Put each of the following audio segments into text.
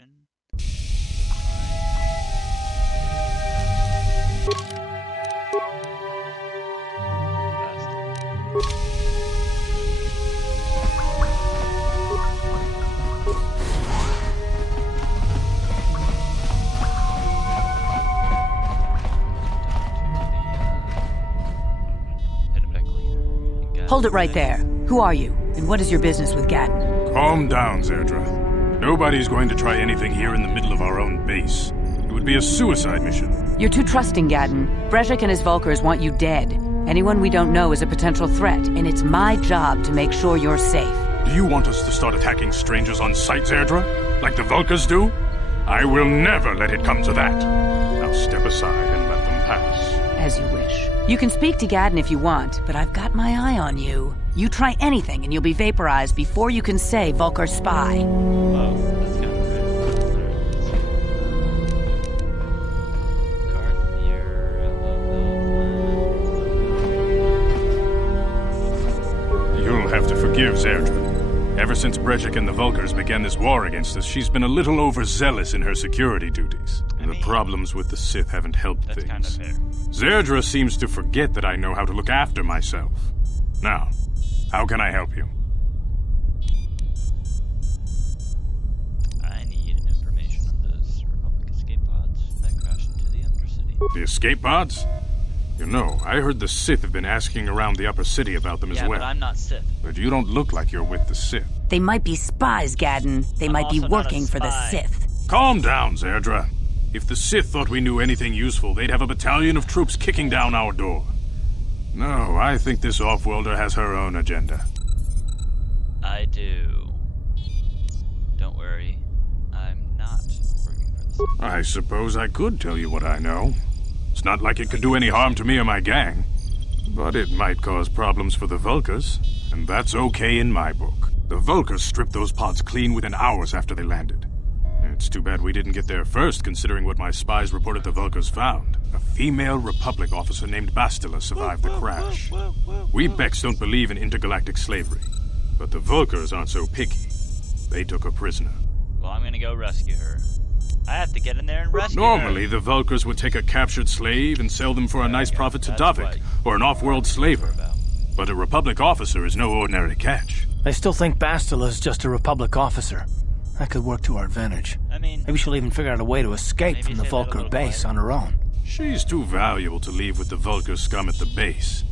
information. Hold it right there. Who are you, and what is your business with Gatton? Calm down, Zerdra. Nobody's going to try anything here in the middle of our own base. It would be a suicide mission. You're too trusting, Gatton. Brezhik and his Vulkars want you dead. Anyone we don't know is a potential threat, and it's my job to make sure you're safe. Do you want us to start attacking strangers on sight, Zerdra? Like the Vulkars do? I will never let it come to that. Now step aside and let them pass. As you wish. You can speak to Gatton if you want, but I've got my eye on you. You try anything and you'll be vaporized before you can say Vulkar spy. Oh, that's kind of right. You'll have to forgive Zerdra. Ever since Brezhik and the Vulkars began this war against us, she's been a little overzealous in her security duties. The problems with the Sith haven't helped that's things. Kind of fair. Zerdra seems to forget that I know how to look after myself. Now, how can I help you? I need information on those Republic escape pods that crashed into the Undercity. The escape pods? You know, I heard the Sith have been asking around the Upper City about them as well. Yeah, but I'm not Sith. But you don't look like you're with the Sith. They might be spies, Gatton. They I'm might be also not a working for the spy. Sith. Calm down, Zerdra. If the Sith thought we knew anything useful, they'd have a battalion of troops kicking down our door. No, I think this off-worlder has her own agenda. I do. Don't worry. I'm not working for the Sith. I suppose I could tell you what I know. It's not like it could do any harm to me or my gang. But it might cause problems for the Vulkars, and that's okay in my book. The Vulkars stripped those pods clean within hours after they landed. It's too bad we didn't get there first, considering what my spies reported the Vulkars found. A female Republic officer named Bastila survived the crash. We Becks don't believe in intergalactic slavery, but the Vulkars aren't so picky. They took her prisoner. Well, I'm gonna go rescue her. I have to get in there and rescue Normally, her. the Vulkars would take a captured slave and sell them for a nice profit to That's Davik, what or an off-world slaver. about. But a Republic officer is no ordinary catch. I still think Bastila's just a Republic officer. That could work to our advantage. I mean, Maybe she'll even figure out a way to escape Maybe from the say that a Vulkar little base quieter. on her own. She's too valuable to leave with the Vulkar scum at the base.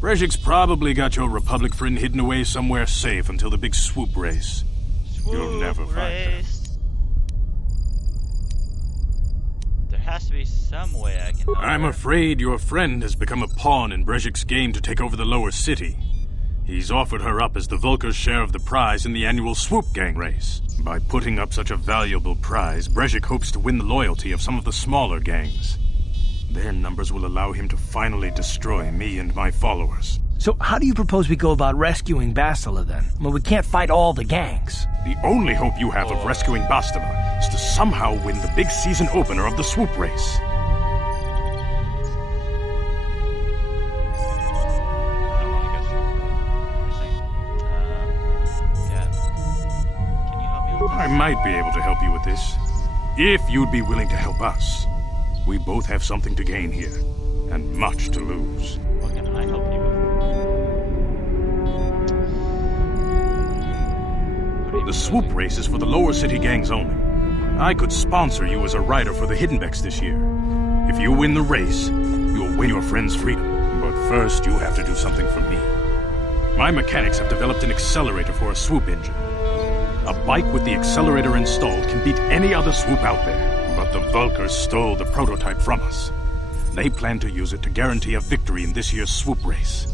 Brezhik's probably got your Republic friend hidden away somewhere safe until the big swoop race. You'll never find her. race. There has to be some way I can help I'm her. afraid your friend has become a pawn in Brezhik's game to take over the lower city. He's offered her up as the Vulkar's share of the prize in the annual swoop gang race. By putting up such a valuable prize, Brezhik hopes to win the loyalty of some of the smaller gangs. Their numbers will allow him to finally destroy me and my followers. So how do you propose we go about rescuing Bastila then? Well, we can't fight all the gangs. The only hope you have of rescuing Bastila is to somehow win the big season opener of the swoop race. I don't want to go through everything. Yeah. Can you help me with this? I might be able to help you with this, if you'd be willing to help us. We both have something to gain here, and much to lose. What can I help you with? What are you The swoop proposing? race is for the lower city gangs only. I could sponsor you as a rider for the Hiddenbecks this year. If you win the race, you'll win your friend's freedom. But first, you have to do something for me. My mechanics have developed an accelerator for a swoop engine. A bike with the accelerator installed can beat any other swoop out there. But the Vulkars stole the prototype from us. They plan to use it to guarantee a victory in this year's swoop race.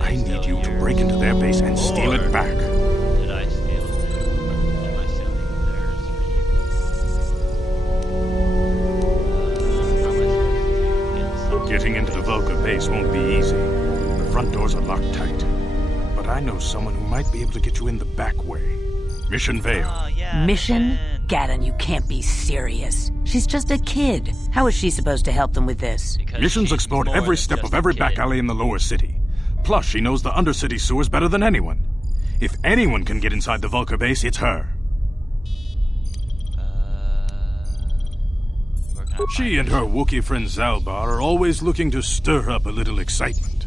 I need you to break into their base and steal it back. Did I steal it? Am I stealing theirs for you? How am I supposed to get inside? Getting into the Vulkar base won't be easy. The front doors are locked tight. But I know someone who might be able to get you in the back way. Mission Vale. Oh, yeah, Mission? Gatton, you can't be serious. She's just a kid. How is she supposed to help them with this? Because Mission's she's explored more every than step just of a every kid. back alley in the lower city. Plus, she knows the Undercity sewers better than anyone. If anyone can get inside the Vulkar base, it's her. She and her Wookiee friend Zalbar are always looking to stir up a little excitement.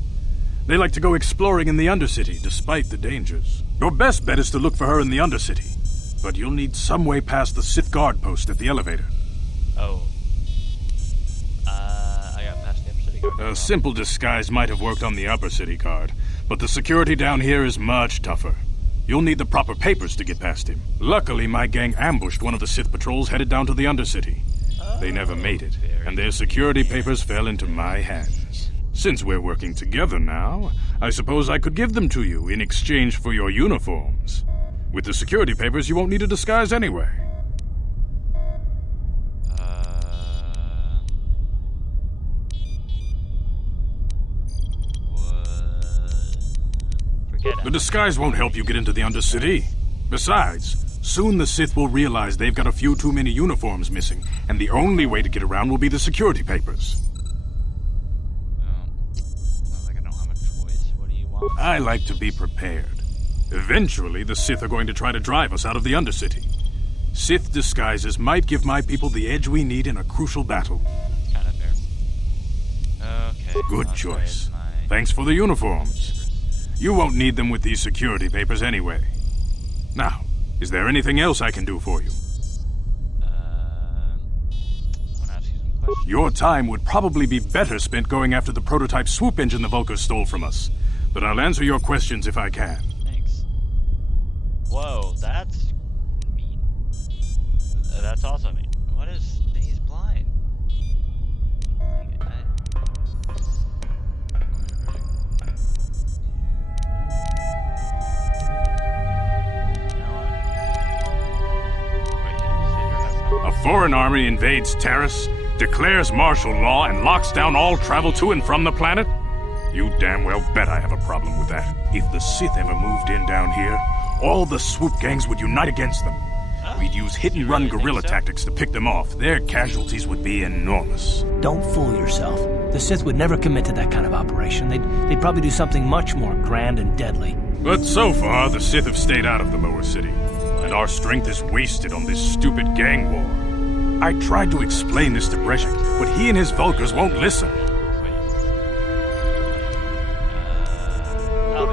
They like to go exploring in the Undercity, despite the dangers. Your best bet is to look for her in the Undercity. But you'll need some way past the Sith guard post at the elevator. Oh. I got past the upper city guard. A simple disguise might have worked on the upper city guard, but the security down here is much tougher. You'll need the proper papers to get past him. Luckily, my gang ambushed one of the Sith patrols headed down to the Undercity. They never made it, and their security papers fell into my hands. Since we're working together now, I suppose I could give them to you in exchange for your uniforms. With the security papers, you won't need a disguise anyway. Forget it. The disguise won't help you get into the Undercity. Besides, soon the Sith will realize they've got a few too many uniforms missing, and the only way to get around will be the security papers. Sounds like I don't have a choice. What do you want? I like to be prepared. Eventually, the Sith are going to try to drive us out of the Undercity. Sith disguises might give my people the edge we need in a crucial battle. Kind of fair. Okay. Good I'll choice. trade my Thanks for the uniforms. papers. You won't need them with these security papers anyway. Now, is there anything else I can do for you? I want to ask you some questions. Your time would probably be better spent going after the prototype swoop engine the Vulkars stole from us. But I'll answer your questions if I can. Thanks. Whoa, that's mean. That's also mean. What is... He's blind. Like, A foreign army invades Taris, declares martial law, and locks down all travel to and from the planet? You damn well bet I have a problem with that. If the Sith ever moved in down here, all the swoop gangs would unite against them. We'd use hit-and-run really think guerrilla so? tactics to pick them off. Their casualties would be enormous. Don't fool yourself. The Sith would never commit to that kind of operation. They'd probably do something much more grand and deadly. But so far, the Sith have stayed out of the lower city, and our strength is wasted on this stupid gang war. I tried to explain this to Breshik, but he and his Vulkars won't listen.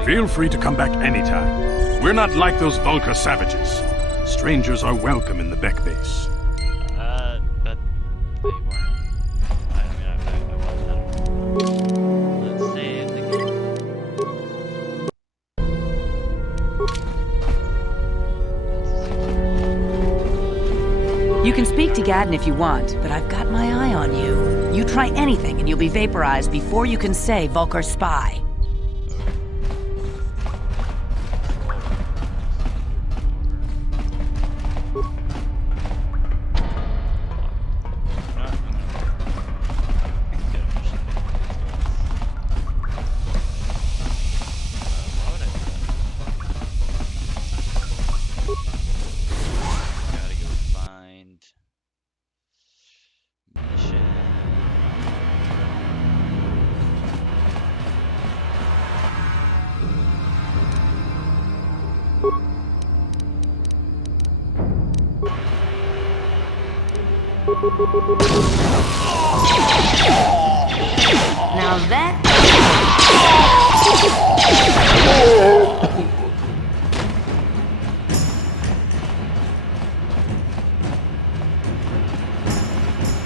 Feel free to come back anytime. We're not like those Vulkar savages. Strangers are welcome in the Beck base. But they weren't. I wasn't. Let's save the game. You can speak to Gadden if you want, but I've got my eye on you. You try anything and you'll be vaporized before you can say Vulkar spy. Now that...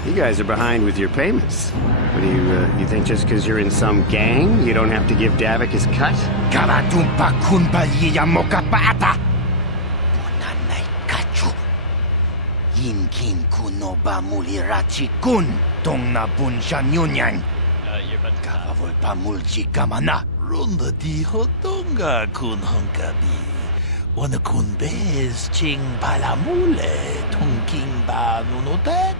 You guys are behind with your payments. What do you think just because you're in some gang, you don't have to give Davik his cut? Karatumpa kunbaliya mokapaata. Bunanay kachu. Yinkin kuno ba mulirachi kun. Tong na bunshan yunyan. You're about to Kavavol pa mulji kamana. Ronda di hotonga kun honkabi. Wana kun bez ching palamule. Tongking ba nunotak.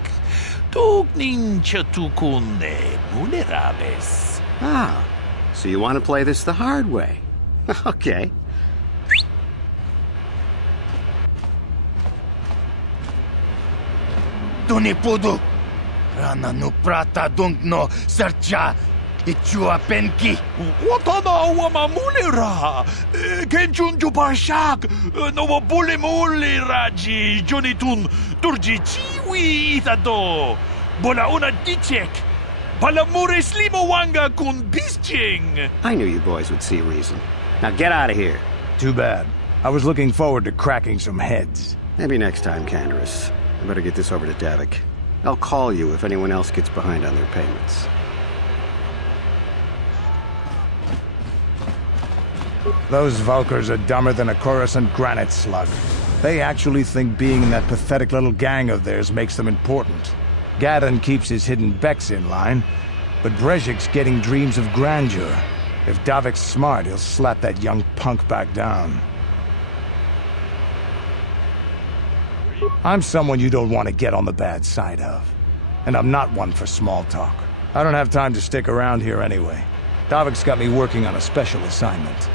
Tugning chatukunde mulerabes. Ah, so you want to play this the hard way. Okay. Tunipudu. Rana no prata dungno sercha. Ichua penki. Watana wama mulera. Kenchun jupashak. Nova bule mule raji. Jonitun turji chiwi itado. Bola una dicek. Palamures limawanga kun bisching. I knew you boys would see reason. Now get out of here. Too bad. I was looking forward to cracking some heads. Maybe next time, Taris. I better get this over to Davik. I'll call you if anyone else gets behind on their payments. Those Valkyrs are dumber than a Coruscant granite slug. They actually think being in that pathetic little gang of theirs makes them important. Gadon keeps his hidden Becks in line, but Brezhik's getting dreams of grandeur. If Davik's smart, he'll slap that young punk back down. I'm someone you don't want to get on the bad side of. And I'm not one for small talk. I don't have time to stick around here anyway. Davik's got me working on a special assignment.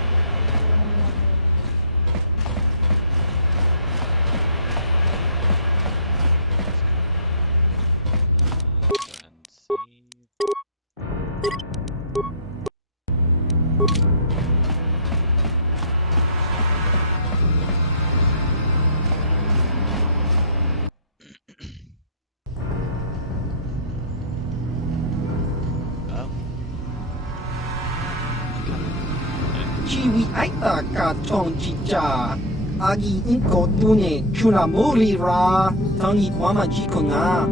Chiwi aita ka tong chicha. Agi inko tune chuna muri ra. Tangi wama jiko na.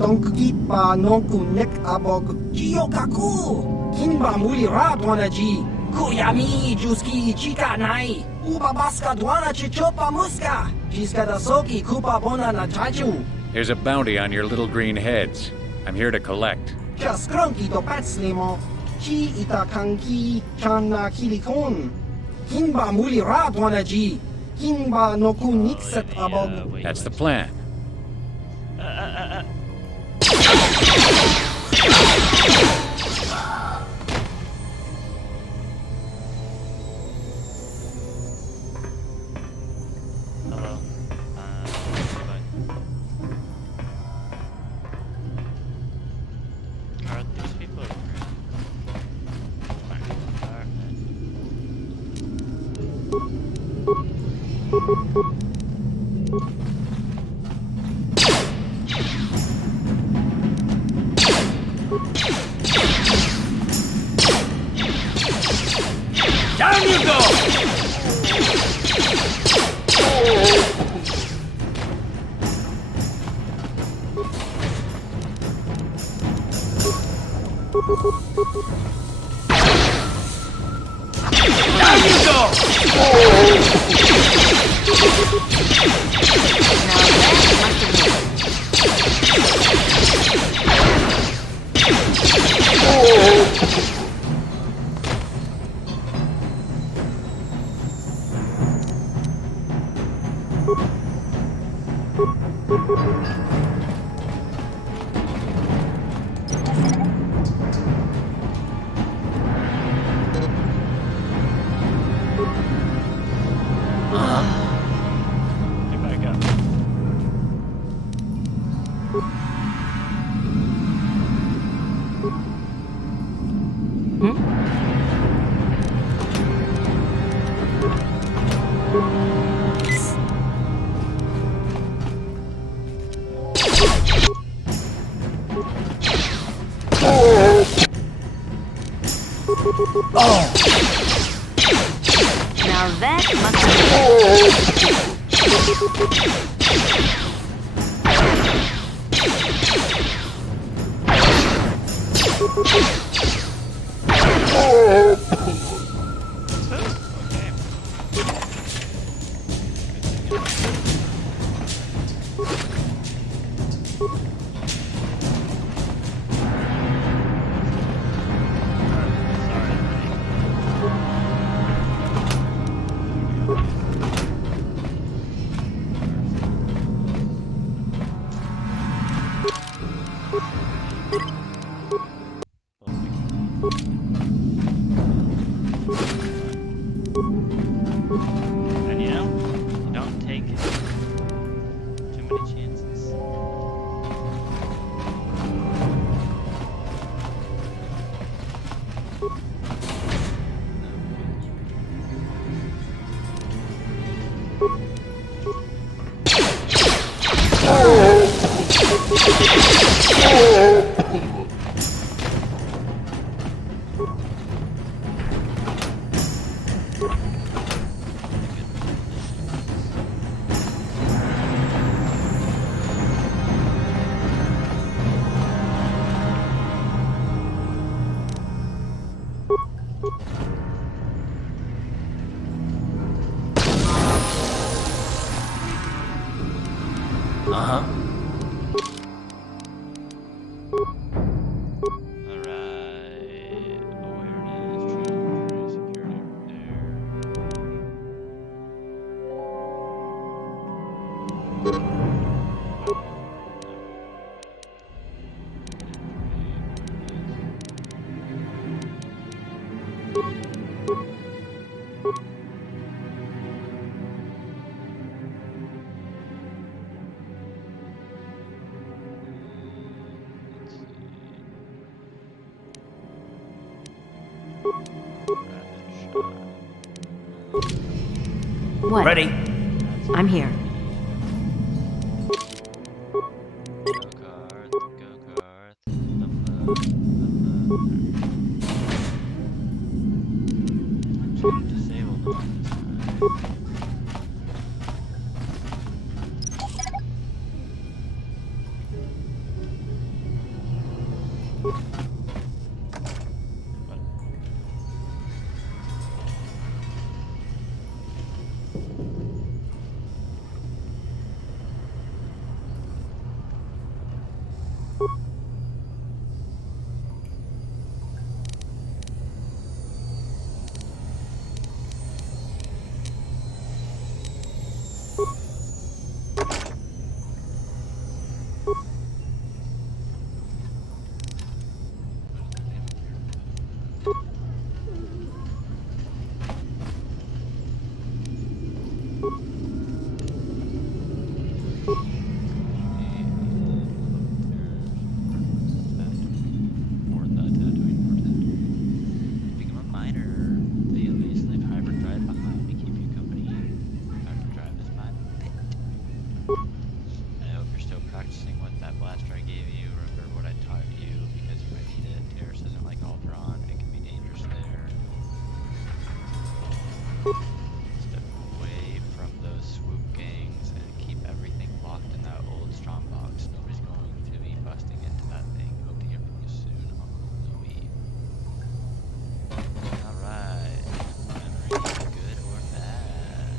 Tonki pa nonku nek abog. Jiyokaku. Kinba muri ra dwana ji. Kuyami juski chika nai. Uba baska dwana chichopa muska. Jiska da soki kupa bona na chachu. There's a bounty on your little green heads. I'm here to collect. Just grunky to patslimo. Chi itakanki chana kilikon. Kinba muli radwana ji. Kinba noku nixet abog. That's the plan. Hello. Are these people Down you go! Down you go! Get back up. Now that must be And you know, you don't take too many chances. Uh-huh. Alright. Awareness, training, security, What? Ready? I'm here. practicing what that blaster I gave you. Remember what I taught you because you might need it. Taris isn't like Ultron. It can be dangerous there. Step away from those swoop gangs and keep everything locked in that old strong box. Nobody's going to be busting into that thing. Hope to hear from you soon, Uncle Louie. Alright. Memory, good or bad?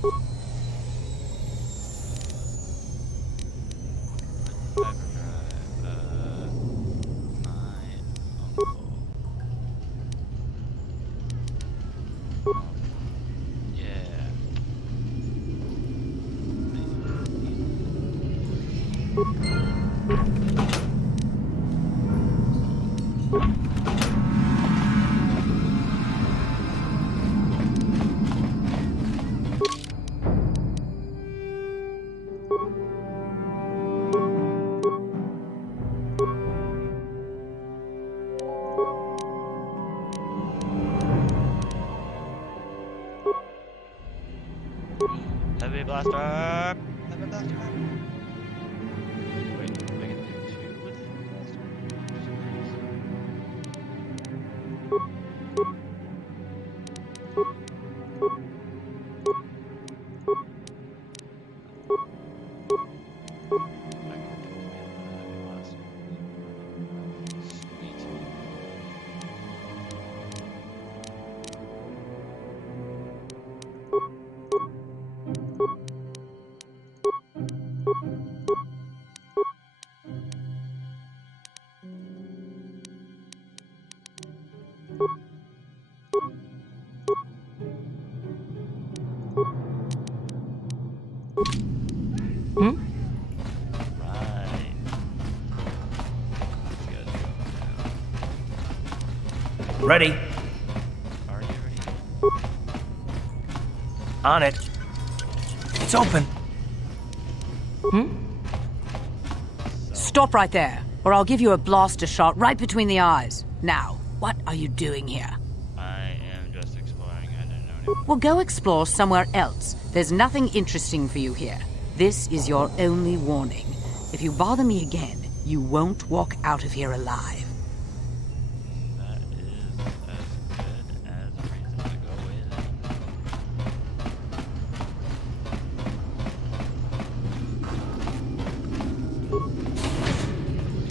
Heavy blaster! Heavy blaster! Wait, I can do two with heavy blaster? Ready. Are you ready? On it. It's open. Stop right there, or I'll give you a blaster shot right between the eyes. Now, what are you doing here? I am just exploring. I didn't know anything. Well, go explore somewhere else. There's nothing interesting for you here. This is your only warning. If you bother me again, You won't walk out of here alive. That is as good as a reason to go with.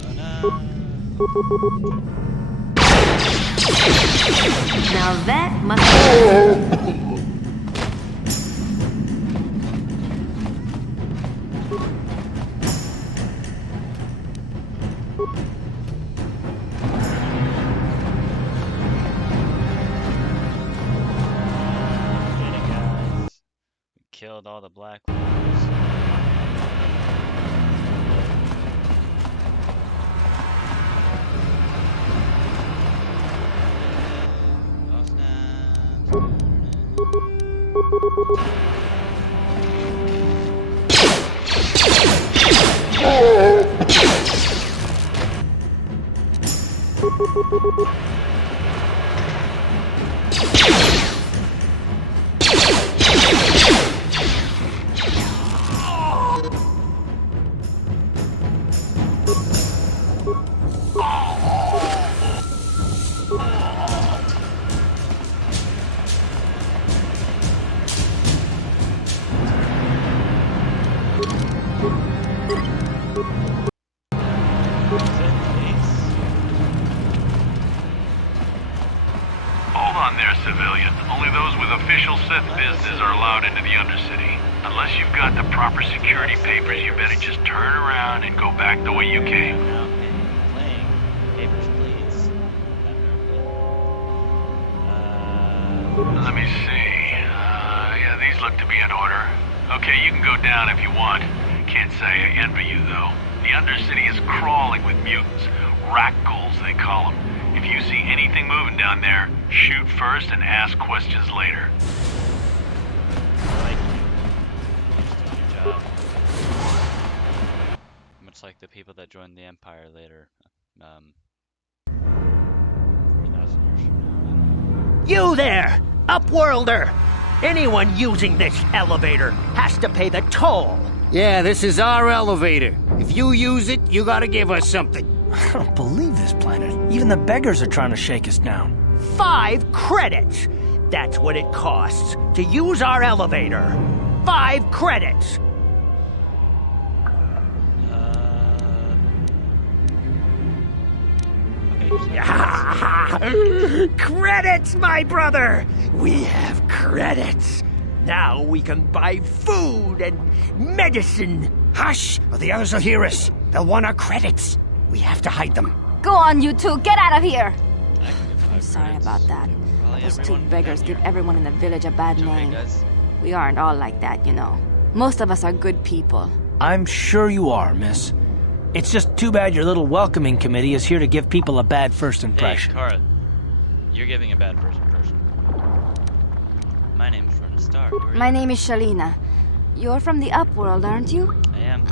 Oh no! Now that must Get it, guys. We killed all the black wolves. Oh snap! Hold on there, civilian. Only those with official Sith business are allowed into the Undercity. Unless you've got the proper security papers, you better just turn around and go back the way you came. Now playing Papers, Please. Let me see. Yeah, these look to be in order. Okay, you can go down if you want. Can't say I envy you, though. The Undercity is crawling with mutants. Rat-ghouls, they call them. If you see anything moving down there, shoot first and ask questions later. Like you. Just doing your job. Much like the people that joined the Empire later. 4,000 years from now. You there, Upworlder! Anyone using this elevator has to pay the toll. Yeah, this is our elevator. If you use it, you gotta give us something. I don't believe this planet. Even the beggars are trying to shake us down. 5 credits. That's what it costs to use our elevator. 5 credits. Credits, my brother! We have credits. Now we can buy food and medicine. Hush, or the others will hear us. They'll want our credits. We have to hide them. Go on, you two. Get out of here. I'm sorry about that. Those 2 everyone beggars down give here. everyone in the village a bad Okay, name. guys. We aren't all like that, you know. Most of us are good people. I'm sure you are, miss. It's just too bad your little welcoming committee is here to give people a bad first Hey, impression. Kara, you're giving a bad first impression. My name's Ronan Stark. Who are My you? name is Shalina. You're from the Upworld, aren't you? I am.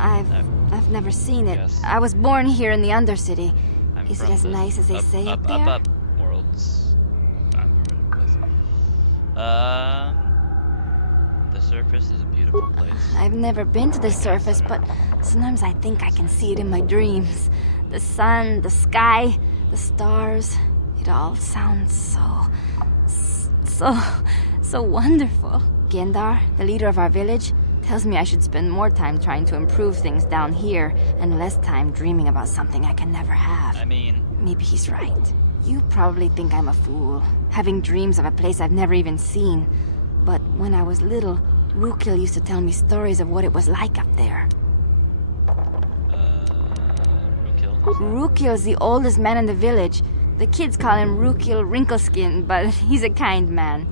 I've never seen it. Yes. I was born here in the Undercity. I'm Is it from as the nice as they say up there? Up worlds. I'm from a place. The surface is a beautiful place. I've never been to the surface, but sometimes I think I can see it in my dreams. The sun, the sky, the stars. It all sounds so wonderful. Gendar, the leader of our village, tells me I should spend more time trying to improve things down here and less time dreaming about something I can never have. I mean, Maybe he's right. You probably think I'm a fool, having dreams of a place I've never even seen. But when I was little, Rukil used to tell me stories of what it was like up there. Rukil. Rukil's the oldest man in the village. The kids call him Rukil Wrinkleskin, but he's a kind man.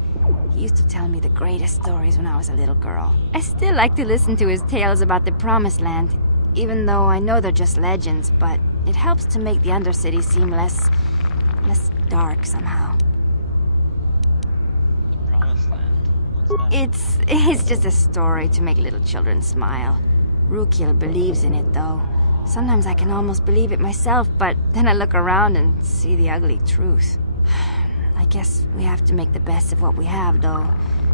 He used to tell me the greatest stories when I was a little girl. I still like to listen to his tales about the Promised Land, even though I know they're just legends, but it helps to make the Undercity seem less dark somehow. The Promised Land. What's that? It's just a story to make little children smile. Rukil believes in it, though. Sometimes I can almost believe it myself, but then I look around and see the ugly truth. I guess we have to make the best of what we have, though.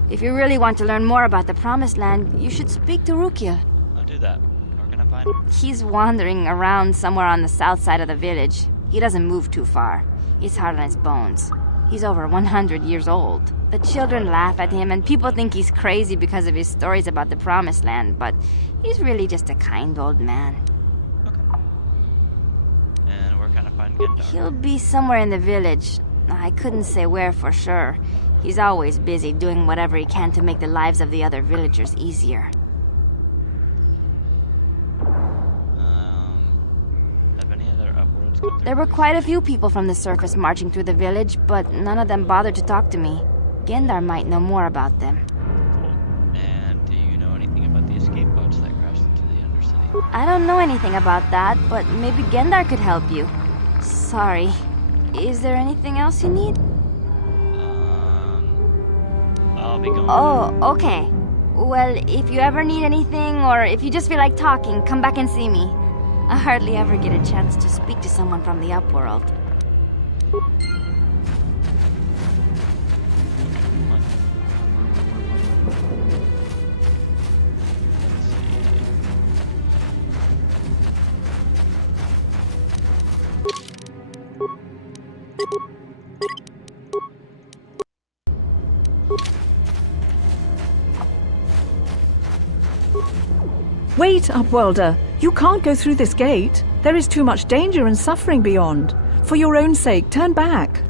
If you really want to learn more about the Promised Land, you should speak to Rukil. I'll do that. Where can I find him? He's wandering around somewhere on the south side of the village. He doesn't move too far. He's hard on his bones. He's over 100 years old. The children laugh at him, and people think he's crazy because of his stories about the Promised Land, but he's really just a kind old man. Okay. And where can I find Gendar? He'll be somewhere in the village. I couldn't say where for sure. He's always busy doing whatever he can to make the lives of the other villagers easier. Have any other upworlds come through? There were quite a few people from the surface marching through the village, but none of them bothered to talk to me. Gendar might know more about them. Cool. And do you know anything about the escape boats that crashed into the Undercity? I don't know anything about that, but maybe Gendar could help you. Sorry. Is there anything else you need? I'll be going. Oh, okay. Well, if you ever need anything, or if you just feel like talking, come back and see me. I hardly ever get a chance to speak to someone from the Upworld. Wait, Upworlder! You can't go through this gate. There is too much danger and suffering beyond. For your own sake, turn back.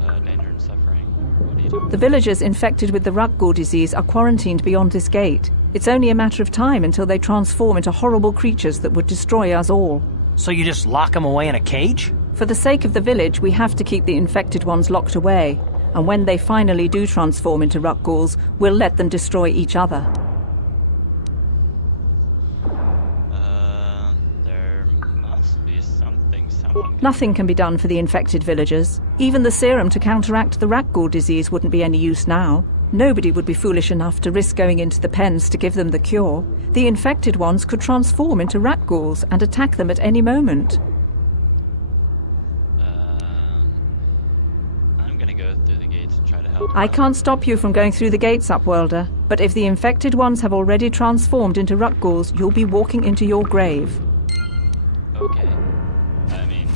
Okay. Danger and suffering. What are you doing? The villagers infected with the Rukgul disease are quarantined beyond this gate. It's only a matter of time until they transform into horrible creatures that would destroy us all. So you just lock them away in a cage? For the sake of the village, we have to keep the infected ones locked away. And when they finally do transform into Rukguls, we'll let them destroy each other. There must be something someone can... Nothing can be done for the infected villagers. Even the serum to counteract the Rukgul disease wouldn't be any use now. Nobody would be foolish enough to risk going into the pens to give them the cure. The infected ones could transform into Rukguls and attack them at any moment. I'm gonna go through the gates and try to help. I can't stop you from going through the gates, Upworlder, but if the infected ones have already transformed into Rukguls, you'll be walking into your grave. Okay. I mean...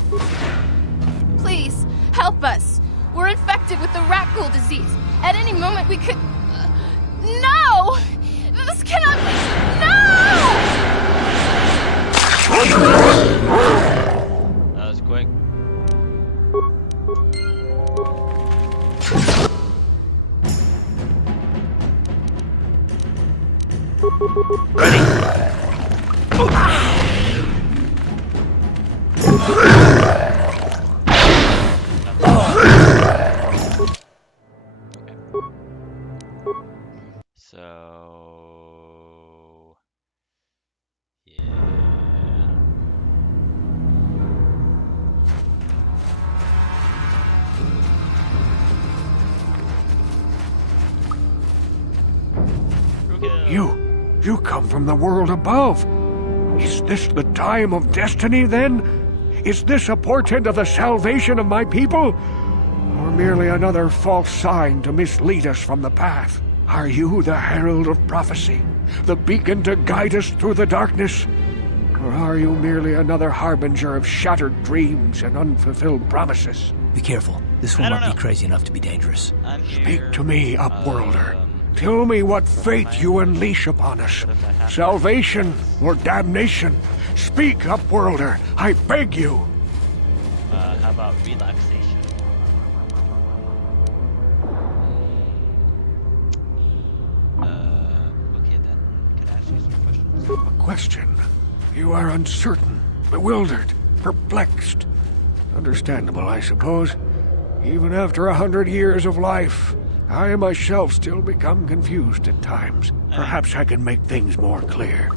Please, help us. We're infected with the Rukgul disease. At any moment we could... No! This cannot be... No! That was quick. So... yeah... You come from the world above. Is this the time of destiny, then? Is this a portent of the salvation of my people? Or merely another false sign to mislead us from the path? Are you the herald of prophecy? The beacon to guide us through the darkness? Or are you merely another harbinger of shattered dreams and unfulfilled promises? Be careful. This one might be crazy enough to be dangerous. Speak to me, Upworlder. Tell me what fate you unleash upon us. Salvation or damnation? Speak, Upworlder. I beg you. how about relaxation? Okay then. Can I ask you some questions? A question? You are uncertain, bewildered, perplexed. Understandable, I suppose. Even after 100 years of life, I myself still become confused at times. Perhaps I can make things more clear.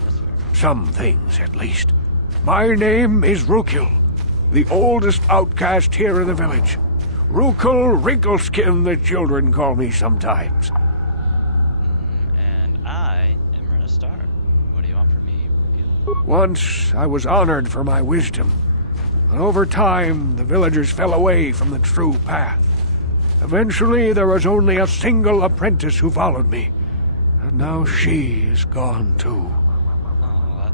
Some things, at least. My name is Rukil, the oldest outcast here in the village. Rukil Wrinkleskin, the children call me sometimes. And I am Renestar. What do you want from me, Rukil? Once I was honored for my wisdom, but over time the villagers fell away from the true path. Eventually, there was only a single apprentice who followed me, and now she is gone too. Oh,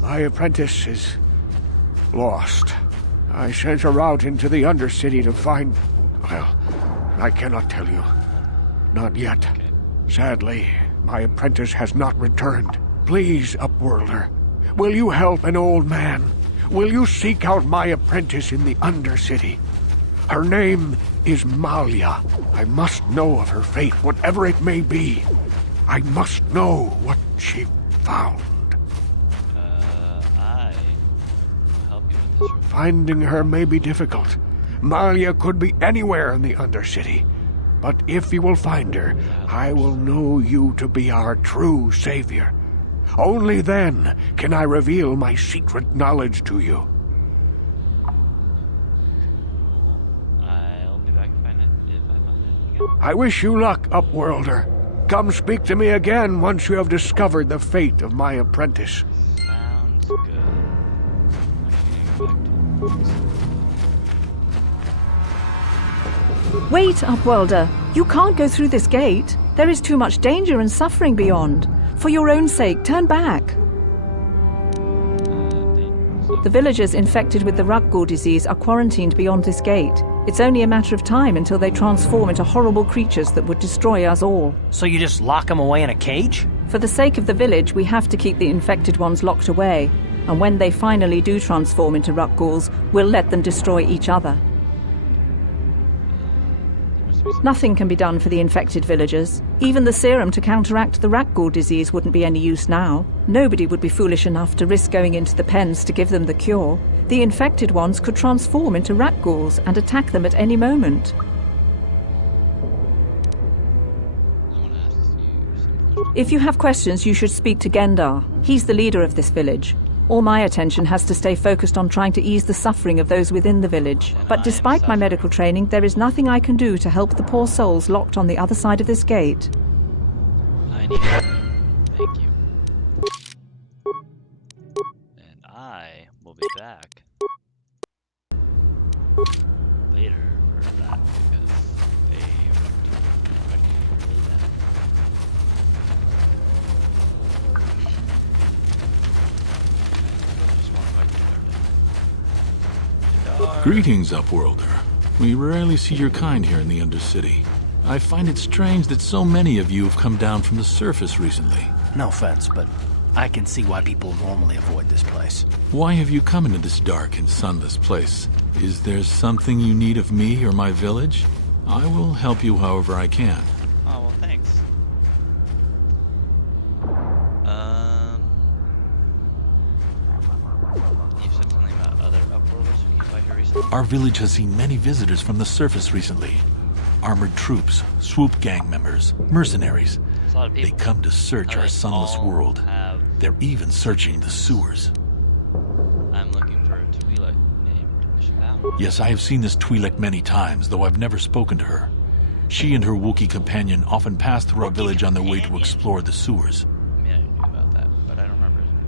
My apprentice is lost. I sent her out into the Undercity to find... Well, I cannot tell you. Not yet. Okay. Sadly, my apprentice has not returned. Please, Upworlder, will you help an old man? Will you seek out my apprentice in the Undercity? Her name is Malia. I must know of her fate, whatever it may be. I must know what she found. I will help you with this. Finding her may be difficult. Malia could be anywhere in the Undercity. But if you will find her, I will know you to be our true savior. Only then can I reveal my secret knowledge to you. I'll be back if I find it again. I wish you luck, Upworlder. Come speak to me again once you have discovered the fate of my apprentice. Sounds good. Wait, Upworlder. You can't go through this gate. There is too much danger and suffering beyond. For your own sake, turn back. The villagers infected with the Rakghoul disease are quarantined beyond this gate. It's only a matter of time until they transform into horrible creatures that would destroy us all. So you just lock them away in a cage? For the sake of the village, we have to keep the infected ones locked away. And when they finally do transform into Rakghouls, we'll let them destroy each other. Nothing can be done for the infected villagers. Even the serum to counteract the Rakghoul disease wouldn't be any use now. Nobody would be foolish enough to risk going into the pens to give them the cure. The infected ones could transform into Rakghouls and attack them at any moment. If you have questions, you should speak to Gendar. He's the leader of this village. All my attention has to stay focused on trying to ease the suffering of those within the village. But despite my medical training, there is nothing I can do to help the poor souls locked on the other side of this gate. I need help. Thank you. And I will be back later for that because they wrecked me really bad. Greetings, Upworlder. We rarely see your kind here in the Undercity. I find it strange that so many of you have come down from the surface recently. No offense, but I can see why people normally avoid this place. Why have you come into this dark and sunless place? Is there something you need of me or my village? I will help you however I can. Oh, well, thanks. You said something about other Upworlders who came by here recently? Our village has seen many visitors from the surface recently. Armored troops, swoop gang members, mercenaries. That's a lot of people. They come to search our sunless world. They're even searching the sewers. I'm looking for a Twi'lek named Shabbat. Yes, I have seen this Twi'lek many times, though I've never spoken to her. She and her Wookiee companion often pass through our village on their way to explore the sewers. I mean, I knew about that, but I don't remember his name.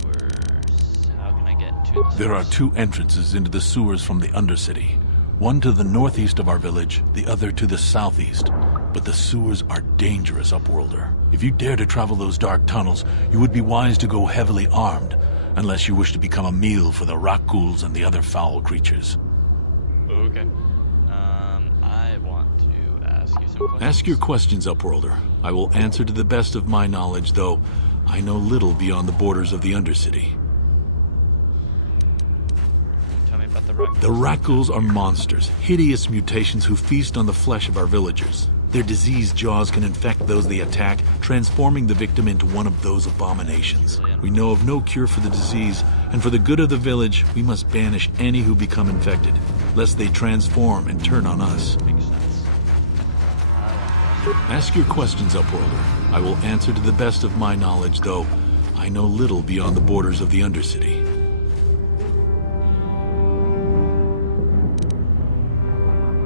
Sewers. How can I get to the sewers? There are two entrances into the sewers from the Undercity. One to the northeast of our village, the other to the southeast. But the sewers are dangerous, Upworlder. If you dare to travel those dark tunnels, you would be wise to go heavily armed, unless you wish to become a meal for the Rakghouls and the other foul creatures. Okay. I want to ask you some questions. Ask your questions, Upworlder. I will answer to the best of my knowledge, though I know little beyond the borders of the Undercity. Tell me about the Rakghouls. The Rakghouls are monsters, hideous mutations who feast on the flesh of our villagers. Their diseased jaws can infect those they attack, transforming the victim into one of those abominations. We know of no cure for the disease, and for the good of the village, we must banish any who become infected, lest they transform and turn on us. Makes sense. Ask your questions, Upworlder. I will answer to the best of my knowledge, though I know little beyond the borders of the Undercity.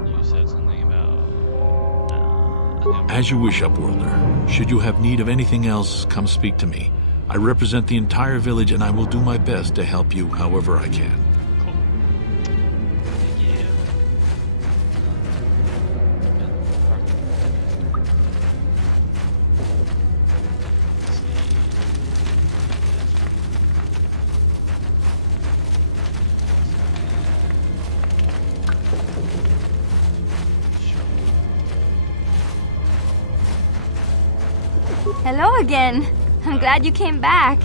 You said something about... As you wish, Upworlder. Should you have need of anything else, come speak to me. I represent the entire village, and I will do my best to help you however I can. Cool. Thank you. Hello again. I'm glad you came back.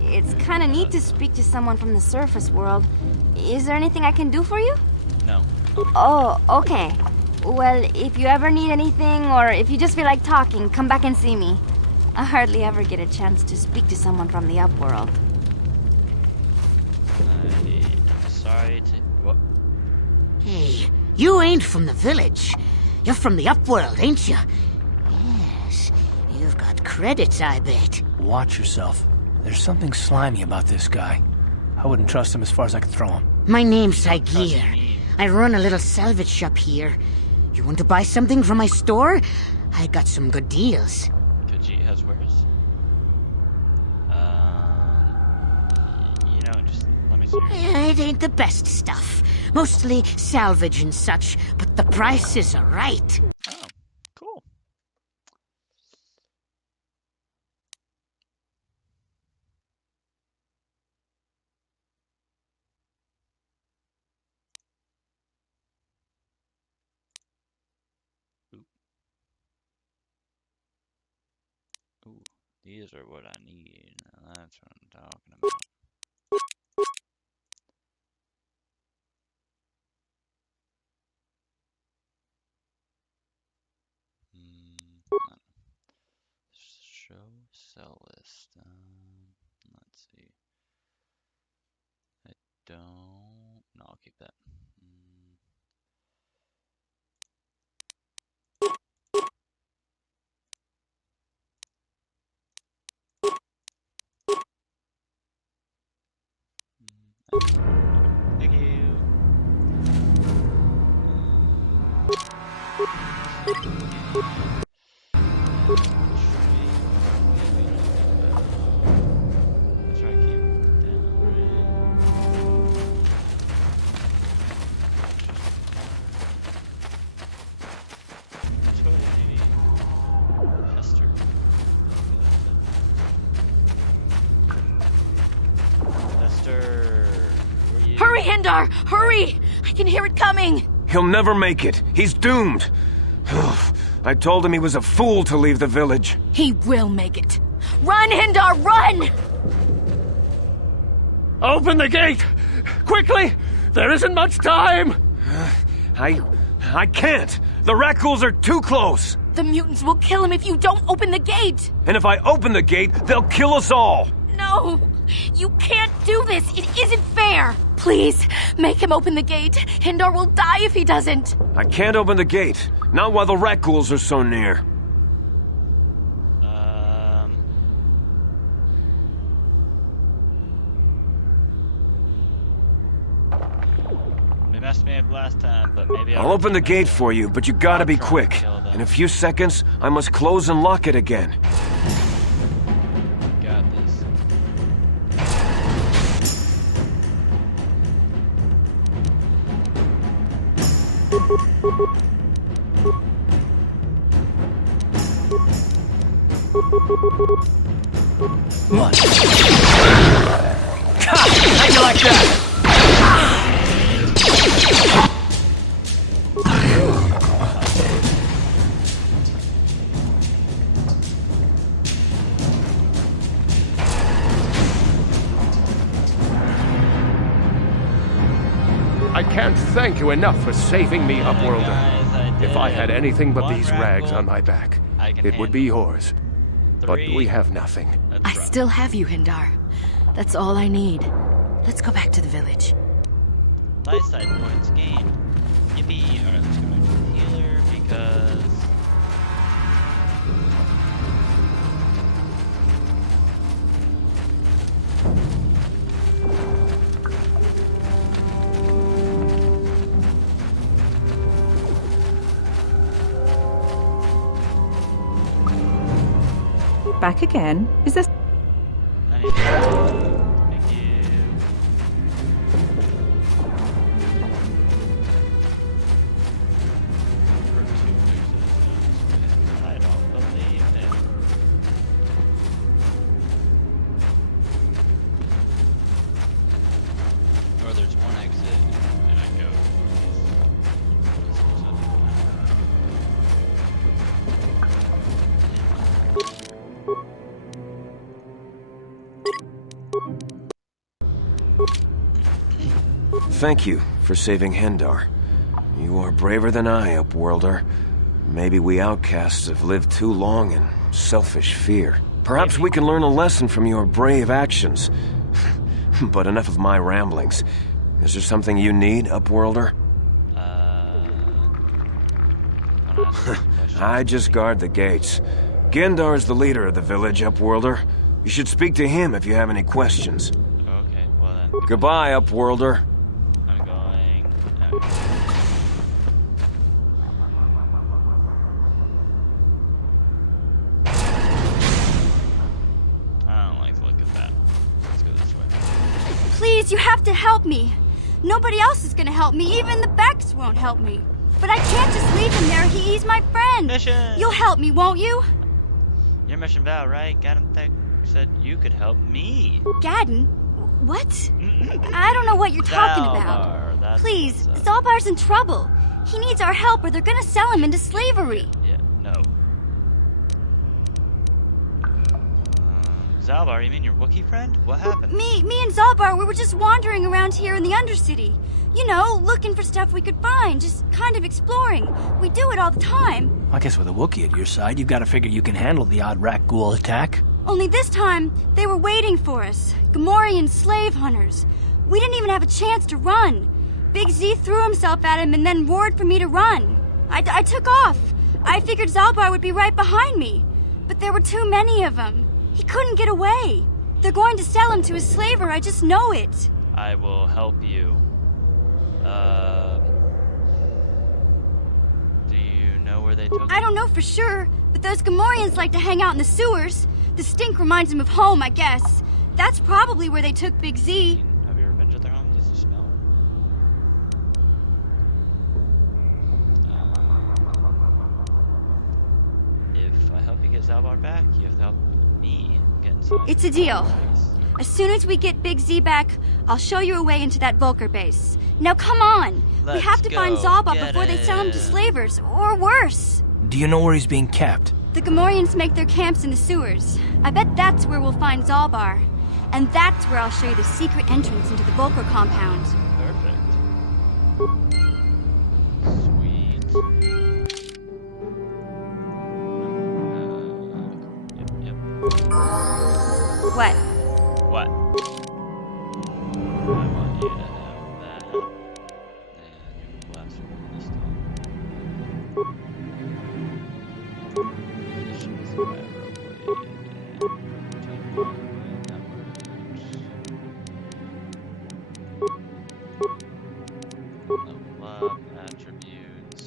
It's kind of neat to speak to someone from the surface world. Is there anything I can do for you? No. Oh, okay. Well, if you ever need anything, or if you just feel like talking, come back and see me. I hardly ever get a chance to speak to someone from the upworld. I'm sorry to... What? Hey, you ain't from the village. You're from the upworld, ain't you? Yes, you've got credits, I bet. Watch yourself. There's something slimy about this guy. I wouldn't trust him as far as I could throw him. My name's Saigir. I run a little salvage shop here. You want to buy something from my store? I got some good deals. Khajiit has wares. Just let me see. It ain't the best stuff. Mostly salvage and such, but the prices are right. Oh, cool. Ooh, these are what I need. Now that's what I'm talking about. Show sell list. Let's see. I don't. No, I'll keep that. Thank you. Hurry, Hindar! Hurry! I can hear it coming! He'll never make it. He's doomed. I told him he was a fool to leave the village. He will make it. Run, Hindar, run! Open the gate! Quickly! There isn't much time! I can't! The Rakghouls are too close! The mutants will kill him if you don't open the gate! And if I open the gate, they'll kill us all! No! You can't do this! It isn't fair! Please, make him open the gate. Hindar will die if he doesn't. I can't open the gate. Not while the Rakghouls are so near. They messed me up last time, but maybe I'll open the gate for you, but you gotta be quick. In a few seconds, I must close and lock it again. Got this. What? How you like that? I can't thank you enough for saving me, Upworlder. If I had anything but these rags on my back, it would be yours. But we have nothing. I still have you, Hindar. That's all I need. Let's go back to the village. Light side points gained. Yippee! Alright, let's go back to the healer because... Back again? Is this... Thank you. I don't believe it. Or there's one exit and I go. thank you for saving Hendar. You are braver than I, Upworlder. Maybe we outcasts have lived too long in selfish fear. Perhaps we can learn a lesson from your brave actions. But enough of my ramblings. Is there something you need, Upworlder? I just guard the gates. Gendar's the leader of the village, Upworlder. You should speak to him if you have any questions. Okay, well then. Goodbye, Upworlder. I'm going. I don't like the look of that. Let's go this way. Please, you have to help me. Nobody else is gonna help me. Even the Becks won't help me. But I can't just leave him there. He's my friend. Mission! You'll help me, won't you? Your mission Val, right? Gadden said you could help me. Gadden? What? I don't know what you're talking about. Please, Zalbar's in trouble. He needs our help or they're gonna sell him into slavery. Yeah, no. Zalbar, you mean your Wookiee friend? What happened? Me and Zalbar, we were just wandering around here in the Undercity. You know, looking for stuff we could find, just kind of exploring. We do it all the time. I guess with a Wookiee at your side, you've got to figure you can handle the odd rat ghoul attack. Only this time, they were waiting for us. Gamorrean slave hunters. We didn't even have a chance to run. Big Z threw himself at him and then roared for me to run. I took off. I figured Zalbar would be right behind me. But there were too many of them. He couldn't get away. They're going to sell him to a slaver, I just know it. I will help you. Do you know where they took him? I don't know for sure, but those Gamorreans like to hang out in the sewers. The stink reminds them of home, I guess. That's probably where they took Big Z. Have you ever been to their home? Does it smell? If I help you get Zalbar back, you have to help me get inside. It's a deal. As soon as we get Big Z back, I'll show you a way into that Volker base. Now come on! We have to find Zalbar before they sell him to slavers, or worse. Do you know where he's being kept? The Gamorreans make their camps in the sewers. I bet that's where we'll find Zalbar. And that's where I'll show you the secret entrance into the Volker compound. Perfect. Sweet. Yep. What? What? I want you to have that. And your last one this time. Mission survivor away. Level up, attributes.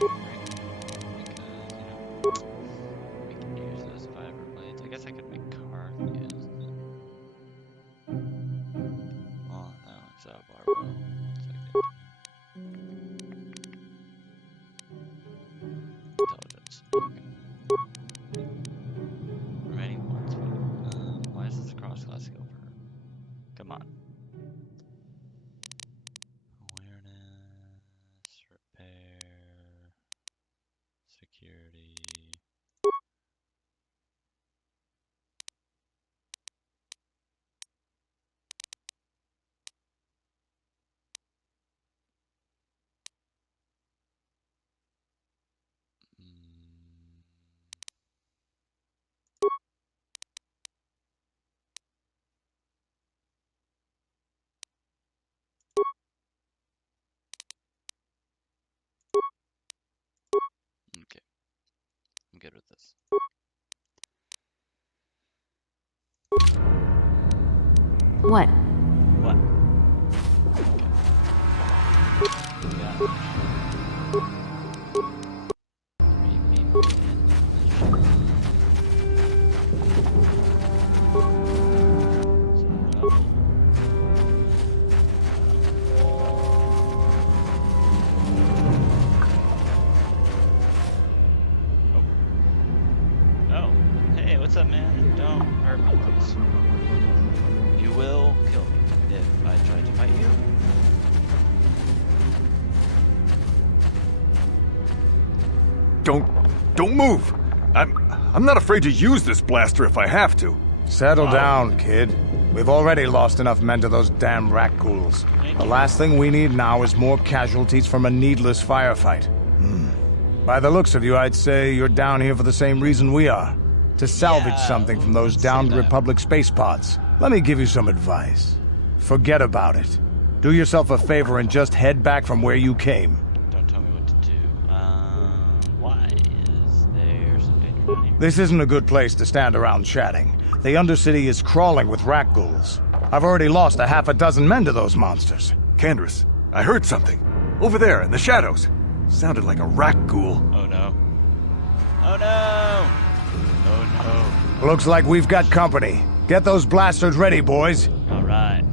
Let's go with we can use those fiber blades. I guess I could make Karth use them. Oh, no, it's out of our will. 1 second. Intelligence. Okay. Remaining points. Why is this a cross-class skill for her? Come on. Awareness, repair, security. Okay. I'm good with this. What? What? Okay. Got it. Oh, hey, what's up, man? Don't hurt me, please. You will kill me if I try to fight you. Don't move! I'm not afraid to use this blaster if I have to. Settle down, kid. We've already lost enough men to those damn rat ghouls. The last thing we need now is more casualties from a needless firefight. By the looks of you, I'd say you're down here for the same reason we are. To salvage something from those downed Republic space pods. Let me give you some advice. Forget about it. Do yourself a favor and just head back from where you came. Don't tell me what to do. Why? Is there some danger down here? This isn't a good place to stand around chatting. The Undercity is crawling with rat ghouls. I've already lost a half a dozen men to those monsters. Kandris, I heard something. Over there, in the shadows. Sounded like a rat ghoul. Oh no. Oh no! Oh no. Looks like we've got company. Get those blasters ready, boys. Alright.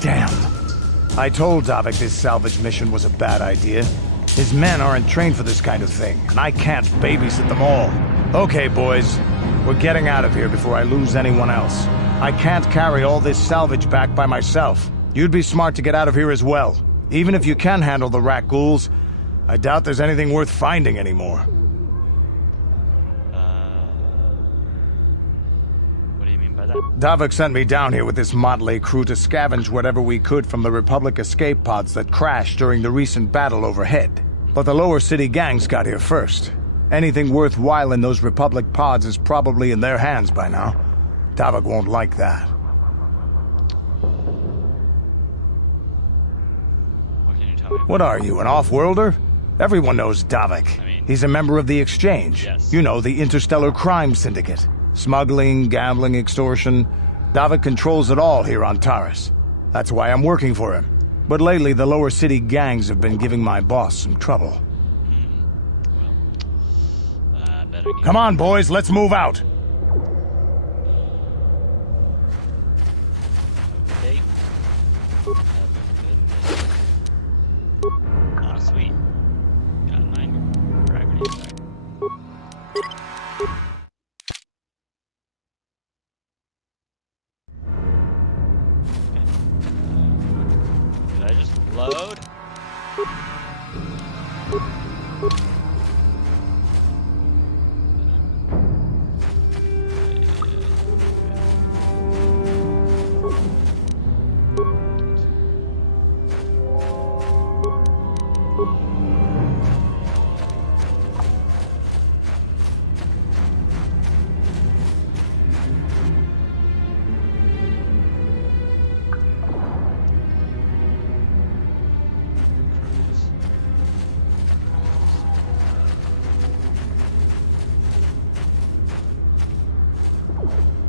Damn. I told Davik this salvage mission was a bad idea. His men aren't trained for this kind of thing, and I can't babysit them all. Okay, boys. We're getting out of here before I lose anyone else. I can't carry all this salvage back by myself. You'd be smart to get out of here as well. Even if you can handle the rat ghouls, I doubt there's anything worth finding anymore. What do you mean by that? Davik sent me down here with this motley crew to scavenge whatever we could from the Republic escape pods that crashed during the recent battle overhead. But the lower city gangs got here first. Anything worthwhile in those Republic pods is probably in their hands by now. Davik won't like that. What can you tell me? What are you, an off-worlder? Everyone knows Davik. He's a member of the Exchange. Yes. You know, the interstellar crime syndicate. Smuggling, gambling, extortion. Davik controls it all here on Taris. That's why I'm working for him. But lately, the lower city gangs have been giving my boss some trouble. Come on, boys, let's move out. Okay. Oh, sweet. Got a 9 frag grenades back. Did I just load?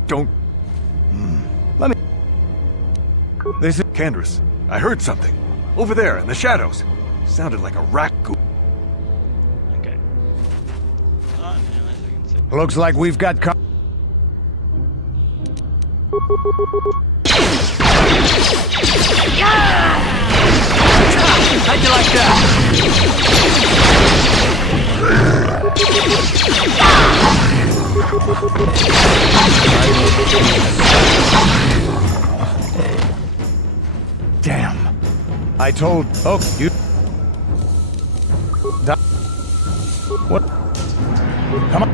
Don't... Let me... This is... Kandris, I heard something. Over there, in the shadows. Sounded like a rat ghoul. Okay. Oh, man, I can say. Looks like we've got How'd you like that? Damn. I told... Oh, you... What? Come on.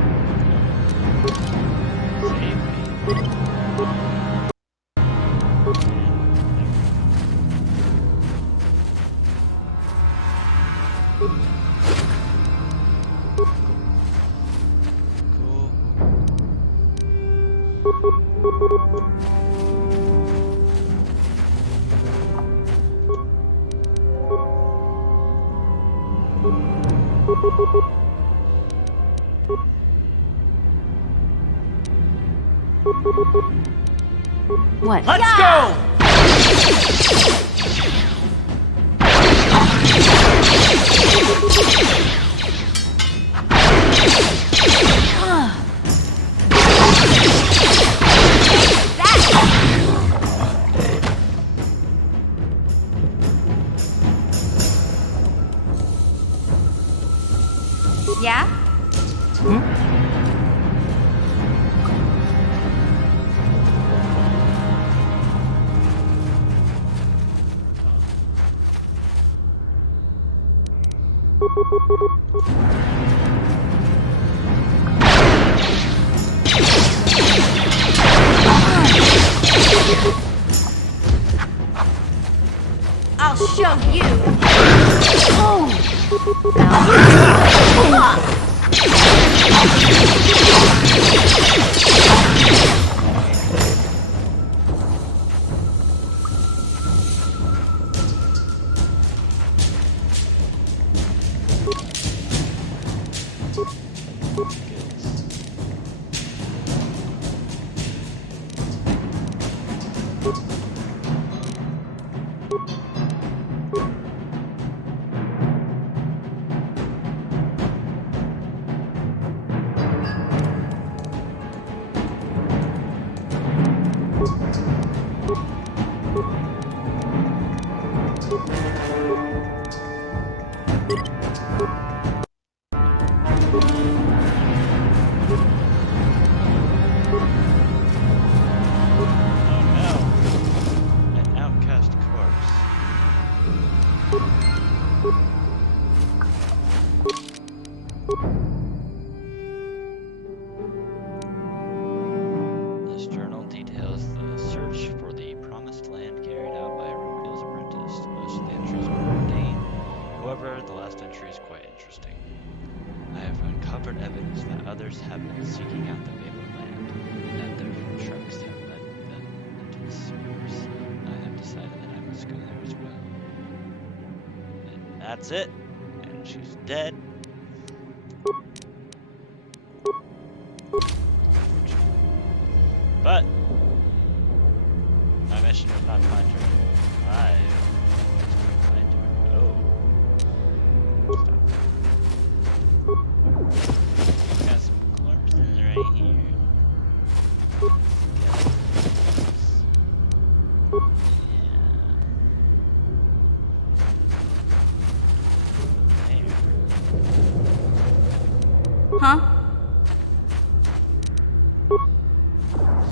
What? Let's go! Yeah? I'll show you. This journal details the search for the promised land carried out by Rukil's apprentice. Most of the entries are mundane. However, the last entry is quite interesting. I have uncovered evidence that others have been seeking out the fabled land, that their tracks have led them into the sewers. I have decided that I must go there as well. And that's it. And she's dead. But my mission was not to find her. I was to find her. Oh. Stop. Got some corpses right here. Huh?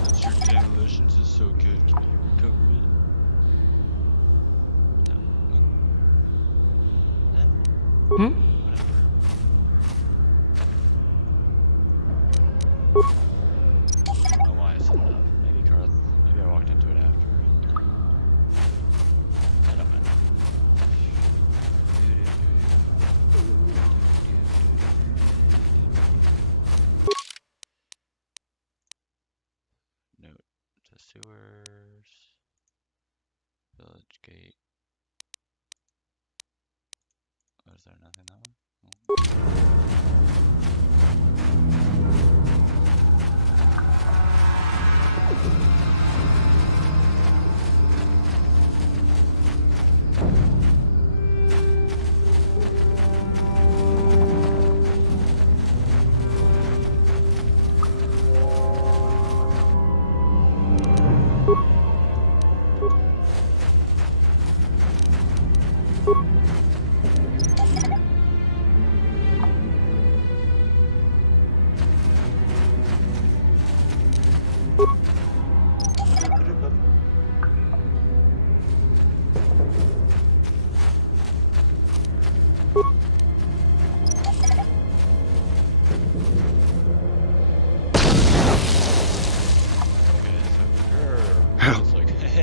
Since your demolitions is so good, can you recover it? No. Hmm? I don't know why I said that. Maybe I walked into it after. I don't know. Note to sewers. Village gate. Oh, is there nothing that way?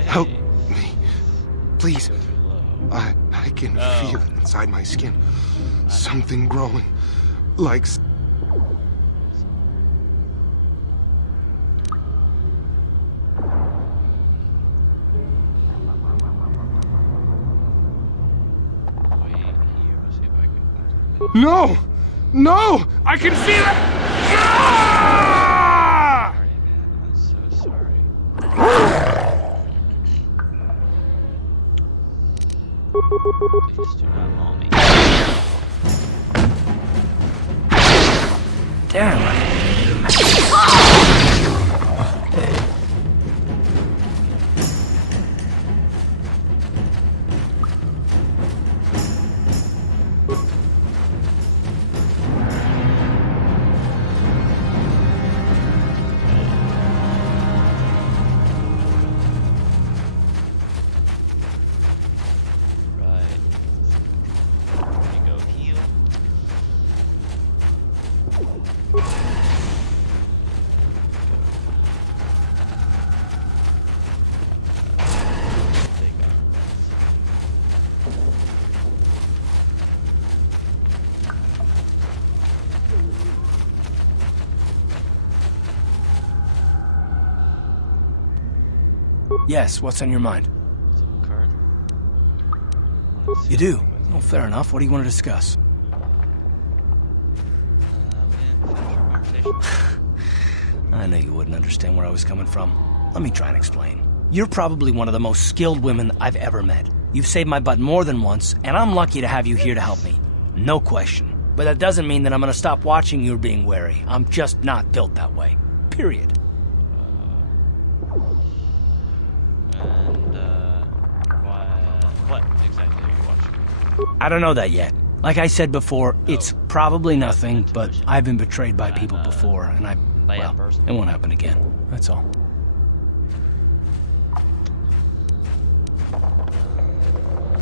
Help me. Please. I can feel it inside my skin. Something growing. Like... No! No! I can feel it! Ah! Sorry, man. I'm so sorry. Please do not maul me. Damn. Yes, what's on your mind? Card. You do? Well, fair enough. What do you want to discuss? We didn't finish our conversation. I knew you wouldn't understand where I was coming from. Let me try and explain. You're probably one of the most skilled women I've ever met. You've saved my butt more than once, and I'm lucky to have you here to help me. No question. But that doesn't mean that I'm gonna stop watching you being wary. I'm just not built that way. Period. What exactly are you watching? I don't know that yet. Like I said before, it's probably nothing, but I've been betrayed by people before, and well, it won't happen again. That's all.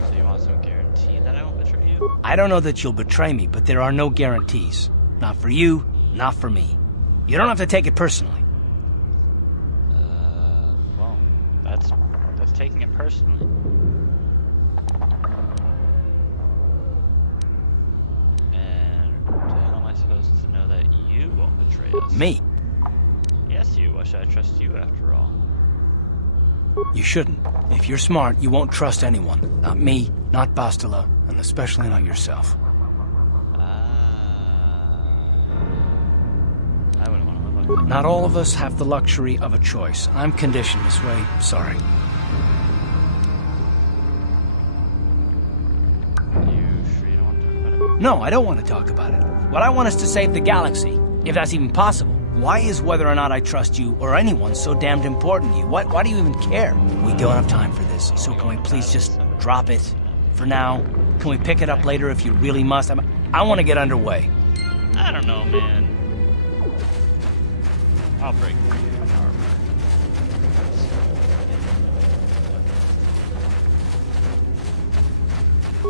So you want some guarantee that I won't betray you? I don't know that you'll betray me, but there are no guarantees. Not for you, not for me. You don't have to take it personally. Well, that's taking it personally. How am I supposed to know that you won't betray us? Me? Yes, you. Why should I trust you after all? You shouldn't. If you're smart, you won't trust anyone. Not me, not Bastila, and especially not yourself. I wouldn't want to live like that. Not all of us have the luxury of a choice. I'm conditioned this way. Sorry. No, I don't want to talk about it. What I want is to save the galaxy, if that's even possible. Why is whether or not I trust you or anyone so damned important to you? Why do you even care? We don't have time for this, so can we please just drop it for now? Can we pick it up later if you really must? I want to get underway. I don't know, man. I'll break for you in armor.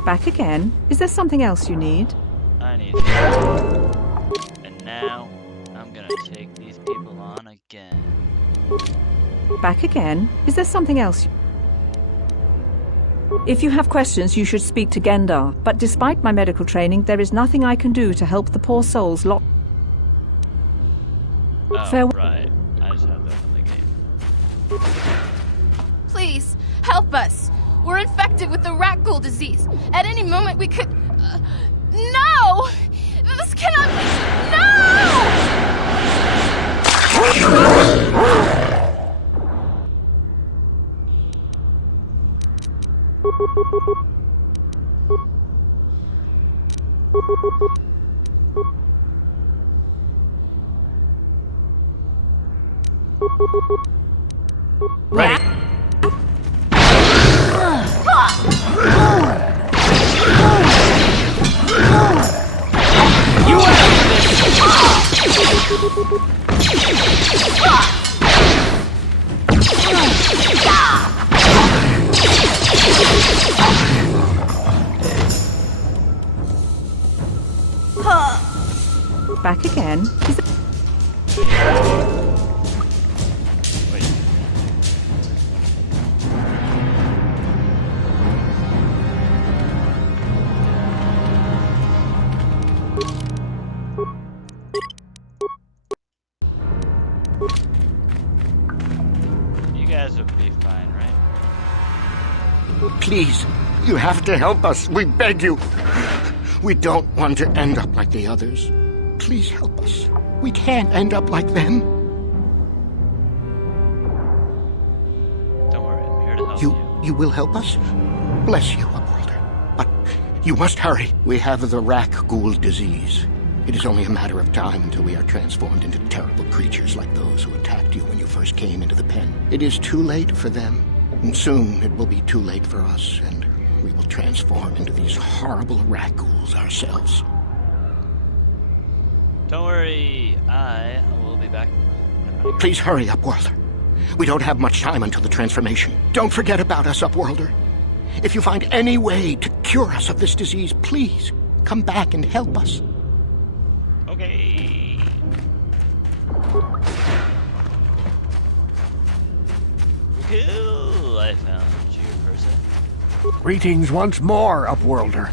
Back again? Is there something else you need? I need help. And now, I'm gonna take these people on again. Back again? Is there something else If you have questions, you should speak to Gendar, but despite my medical training, there is nothing I can do to help the poor souls locked. Oh, right. I just have that in the game. Please, help us. We're infected with the rat ghoul disease. At any moment we could... no! This cannot be... No! Ready. You Back again? You guys would be fine, right? Please, you have to help us. We beg you. We don't want to end up like the others. Please help us. We can't end up like them. Don't worry, I'm here to help you. You will help us? Bless you, Upworlder. But you must hurry. We have the rat ghoul disease. It is only a matter of time until we are transformed into terrible creatures like those who attacked you when you first came into the pen. It is too late for them, and soon it will be too late for us, and we will transform into these horrible rat ghouls ourselves. Don't worry, I will be back. Please hurry, Upworlder. We don't have much time until the transformation. Don't forget about us, Upworlder. If you find any way to cure us of this disease, please come back and help us. Okay. Cool, I found you, person. Greetings once more, Upworlder.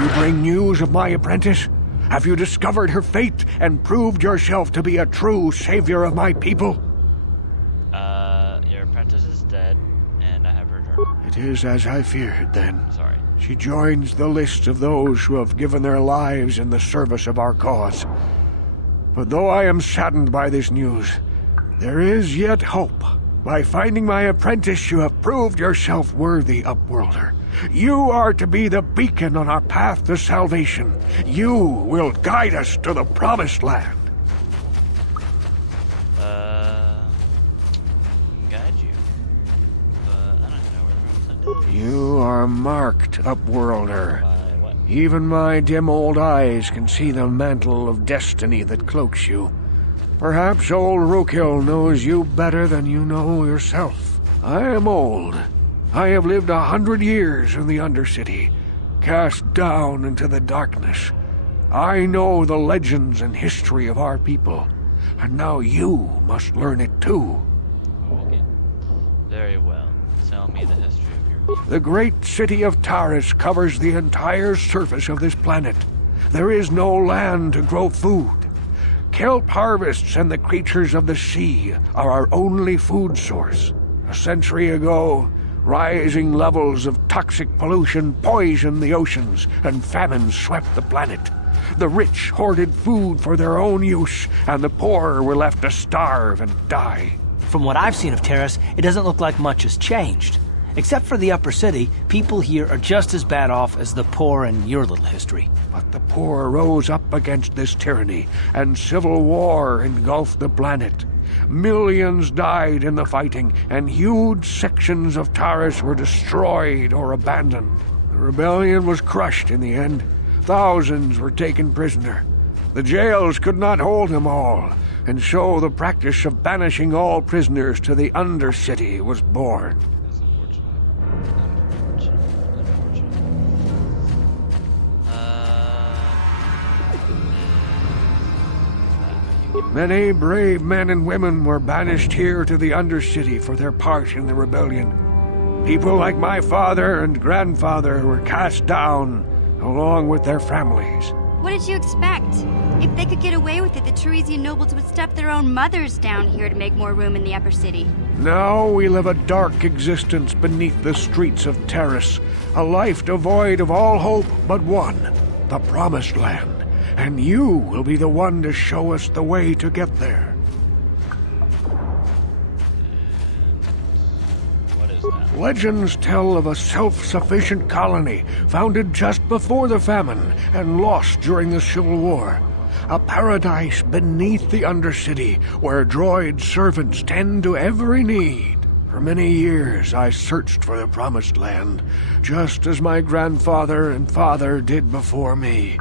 You bring news of my apprentice? Have you discovered her fate and proved yourself to be a true savior of my people? Your apprentice is dead, and I have her journal. It is as I feared, then. Sorry. She joins the list of those who have given their lives in the service of our cause. But though I am saddened by this news, there is yet hope. By finding my apprentice, you have proved yourself worthy, Upworlder. You are to be the beacon on our path to salvation. You will guide us to the Promised Land. Guide you. But I don't even know where the Promised Land is. You are marked, Upworlder. Even my dim old eyes can see the mantle of destiny that cloaks you. Perhaps old Rookhill knows you better than you know yourself. I am old. I have lived 100 years in the Undercity, cast down into the darkness. I know the legends and history of our people, and now you must learn it too. Okay. Very well. Tell me the history of your people. The great city of Taris covers the entire surface of this planet. There is no land to grow food. Kelp harvests and the creatures of the sea are our only food source. A century ago, rising levels of toxic pollution poisoned the oceans, and famine swept the planet. The rich hoarded food for their own use, and the poor were left to starve and die. From what I've seen of Taris, it doesn't look like much has changed. Except for the upper city, people here are just as bad off as the poor in your little history. But the poor rose up against this tyranny, and civil war engulfed the planet. Millions died in the fighting, and huge sections of Taris were destroyed or abandoned. The rebellion was crushed in the end. Thousands were taken prisoner. The jails could not hold them all, and so the practice of banishing all prisoners to the Undercity was born. Many brave men and women were banished here to the Undercity for their part in the rebellion. People like my father and grandfather were cast down, along with their families. What did you expect? If they could get away with it, the Teresian nobles would step their own mothers down here to make more room in the upper city. Now we live a dark existence beneath the streets of Taris, a life devoid of all hope but one, the Promised Land. And you will be the one to show us the way to get there. What is that? Legends tell of a self-sufficient colony founded just before the famine and lost during the Civil War. A paradise beneath the Undercity where droid servants tend to every need. For many years I searched for the Promised Land, just as my grandfather and father did before me.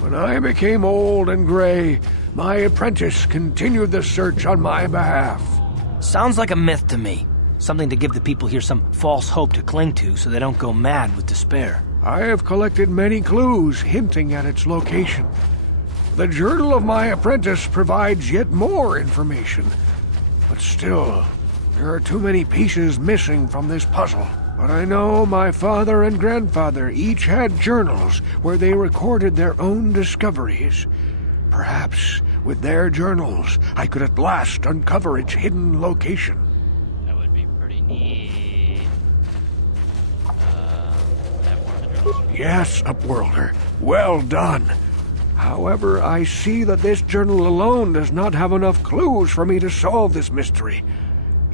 When I became old and gray, my apprentice continued the search on my behalf. Sounds like a myth to me. Something to give the people here some false hope to cling to so they don't go mad with despair. I have collected many clues hinting at its location. The journal of my apprentice provides yet more information. But still, there are too many pieces missing from this puzzle. But I know my father and grandfather each had journals where they recorded their own discoveries. Perhaps with their journals, I could at last uncover its hidden location. That would be pretty neat. Have one of the journals. Yes, Upworlder. Well done. However, I see that this journal alone does not have enough clues for me to solve this mystery.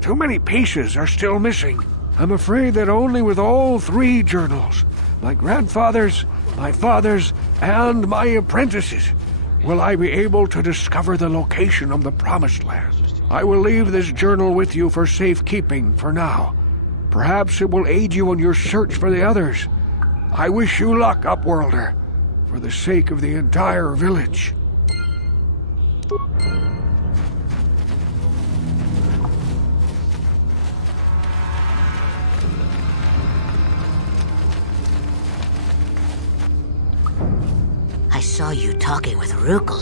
Too many pieces are still missing. I'm afraid that only with all three journals, my grandfather's, my father's, and my apprentice's, will I be able to discover the location of the Promised Land. I will leave this journal with you for safekeeping for now. Perhaps it will aid you in your search for the others. I wish you luck, Upworlder, for the sake of the entire village. I saw you talking with Rukel.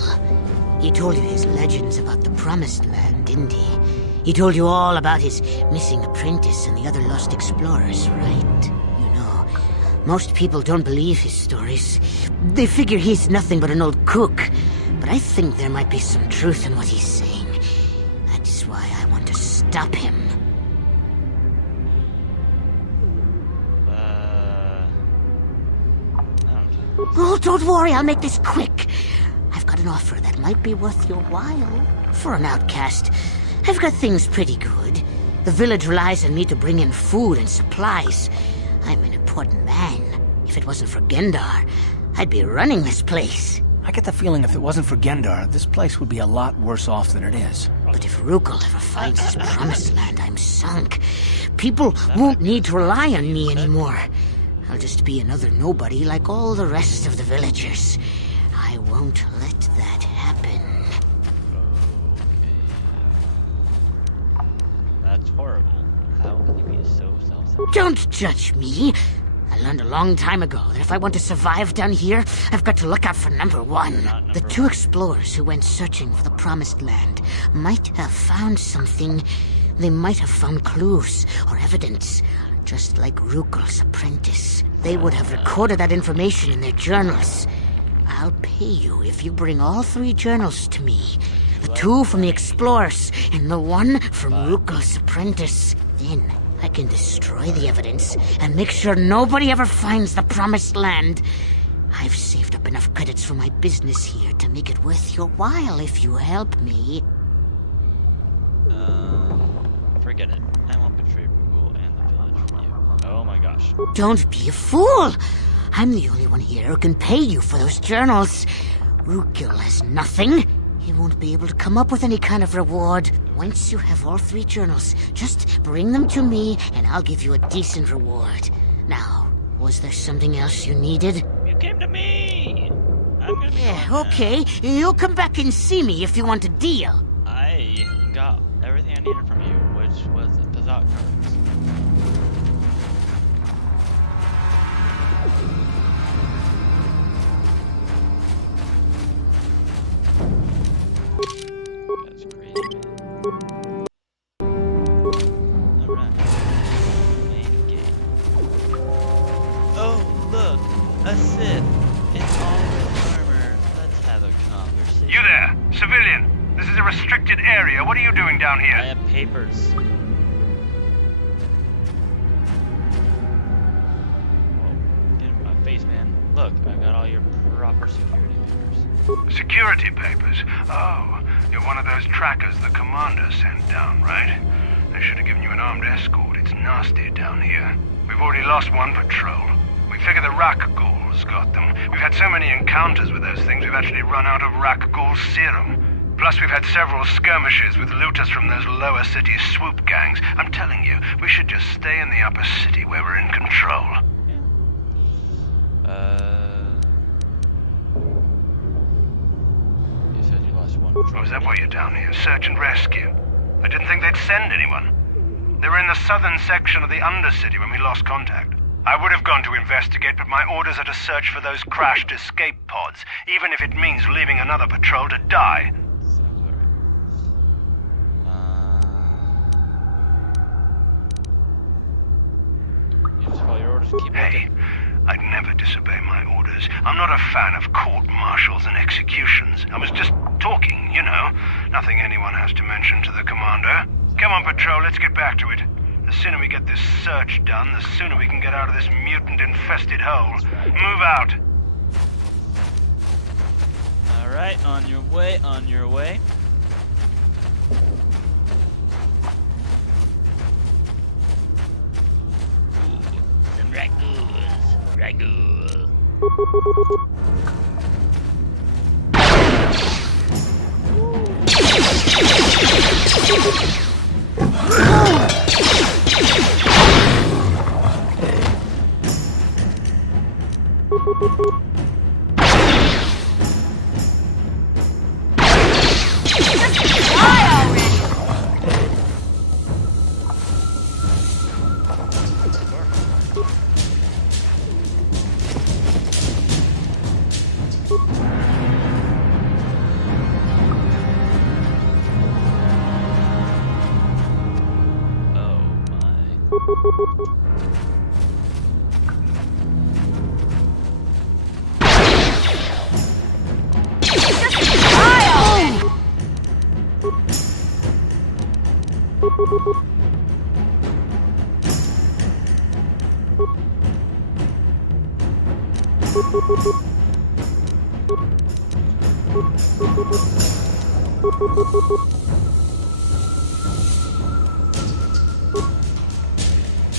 He told you his legends about the Promised Land, didn't he? He told you all about his missing apprentice and the other lost explorers, right? You know, most people don't believe his stories. They figure he's nothing but an old cook. But I think there might be some truth in what he's saying. That is why I want to stop him. Oh, don't worry, I'll make this quick. I've got an offer that might be worth your while. For an outcast, I've got things pretty good. The village relies on me to bring in food and supplies. I'm an important man. If it wasn't for Gendar, I'd be running this place. I get the feeling if it wasn't for Gendar, this place would be a lot worse off than it is. But if Rukel ever finds his Promised Land, I'm sunk. People won't need to rely on me anymore. I'll just be another nobody like all the rest of the villagers. I won't let that happen. That's horrible. How can you be so self-centered? Don't judge me. I learned a long time ago that if I want to survive down here, I've got to look out for number one. The two explorers who went searching for the Promised Land might have found something. They might have found clues or evidence. Just like Rukel's apprentice. They would have recorded that information in their journals. I'll pay you if you bring all 3 journals to me. The 2 from the explorers, and the 1 from Rukel's apprentice. Then I can destroy the evidence and make sure nobody ever finds the Promised Land. I've saved up enough credits for my business here to make it worth your while if you help me. Forget it. I won't betray Rukel and the village for you. Oh my gosh. Don't be a fool! I'm the only one here who can pay you for those journals. Rukel has nothing. He won't be able to come up with any kind of reward. Once you have all 3 journals, just bring them to me and I'll give you a decent reward. Now, was there something else you needed? You came to me! I'm gonna be okay. You'll come back and see me if you want a deal. I got everything I needed from you, which was the Pazat cards. That's crazy, man. Alright. Main game. Oh, look! A Sith! In all red armor. Let's have a conversation. You there, civilian! This is a restricted area. What are you doing down here? I have papers. Whoa, get in my face, man. Look, I've got all your proper security papers. Security papers? Oh, you're one of those trackers the commander sent down, right? They should have given you an armed escort. It's nasty down here. We've already lost one patrol. We figure the Rakghouls got them. We've had so many encounters with those things, we've actually run out of Rakghoul serum. Plus, we've had several skirmishes with looters from those lower city swoop gangs. I'm telling you, we should just stay in the upper city where we're in control. You said you lost one patrol. Oh, is that why you're down here? Search and rescue? I didn't think they'd send anyone. They were in the southern section of the Undercity when we lost contact. I would have gone to investigate, but my orders are to search for those crashed escape pods, even if it means leaving another patrol to die. You just follow your orders, keep Hey, I'd never disobey my orders. I'm not a fan of court-martials and executions. I was just talking, you know. Nothing anyone has to mention to the commander. Come on, patrol, let's get back to it. The sooner we get this search done, the sooner we can get out of this mutant-infested hole. Move out. Alright, on your way, on your way. Some Rakghouls. Rakghoul.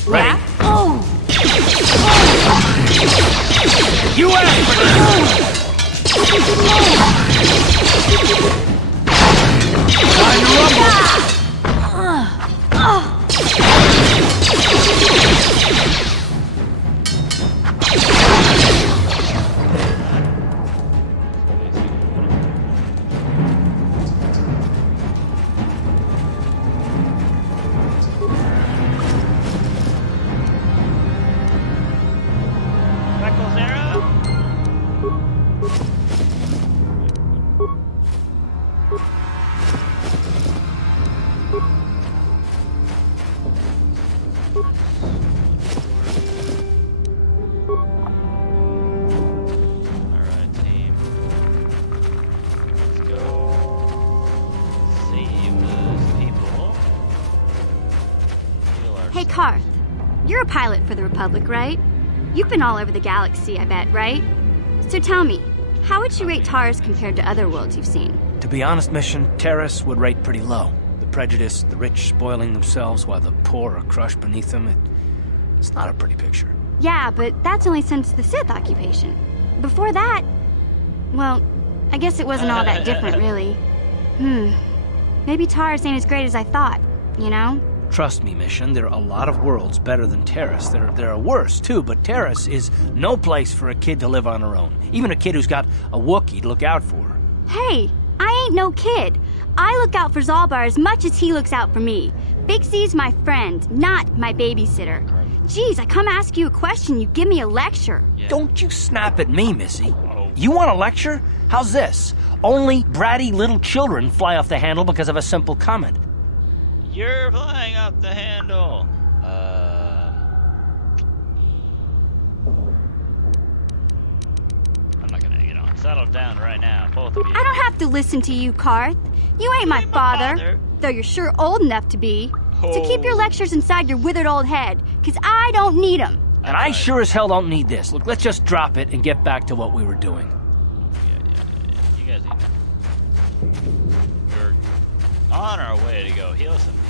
Ready? Oh! You asked for Freckles arrow? Alright, team. Let's go save those people. Heal our Hey, Karth. You're a pilot for the Republic, right? You've been all over the galaxy, I bet, right? So tell me, how would you rate Taris compared to other worlds you've seen? To be honest, Mission, Taris would rate pretty low. The prejudice, the rich spoiling themselves while the poor are crushed beneath them, it's not a pretty picture. Yeah, but that's only since the Sith occupation. Before that, well, I guess it wasn't all that different, really. Maybe Taris ain't as great as I thought, you know? Trust me, Mission, there are a lot of worlds better than Taris. There are worse, too, but Taris is no place for a kid to live on her own. Even a kid who's got a Wookiee to look out for her. Hey, I ain't no kid. I look out for Zalbar as much as he looks out for me. Big C's my friend, not my babysitter. Geez, I come ask you a question, you give me a lecture. Don't you snap at me, Missy. You want a lecture? How's this? Only bratty little children fly off the handle because of a simple comment. You're flying up the handle. I'm not gonna, settle down right now, both of you. I don't have to listen to you, Karth. You ain't my father, though you're sure old enough to be. So keep your lectures inside your withered old head, because I don't need them. And I sure as hell don't need this. Look, let's just drop it and get back to what we were doing. Yeah. You guys need to... We're on our way to go heal some people.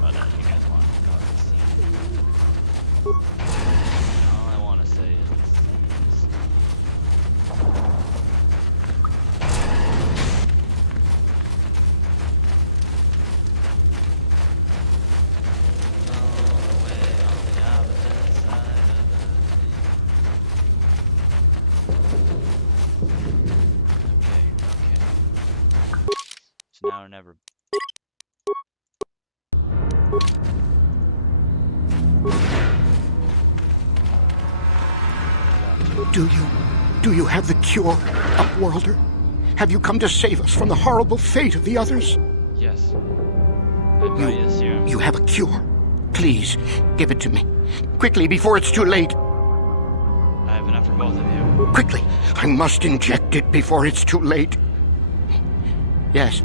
But you guys want to go and see. All I want to say is this. It's now or never. Do you have the cure, Upworlder? Have you come to save us from the horrible fate of the others? Yes. I've got you the serum. You have a cure. Please, give it to me. Quickly, before it's too late. I have enough for both of you. Quickly, I must inject it before it's too late. Yes,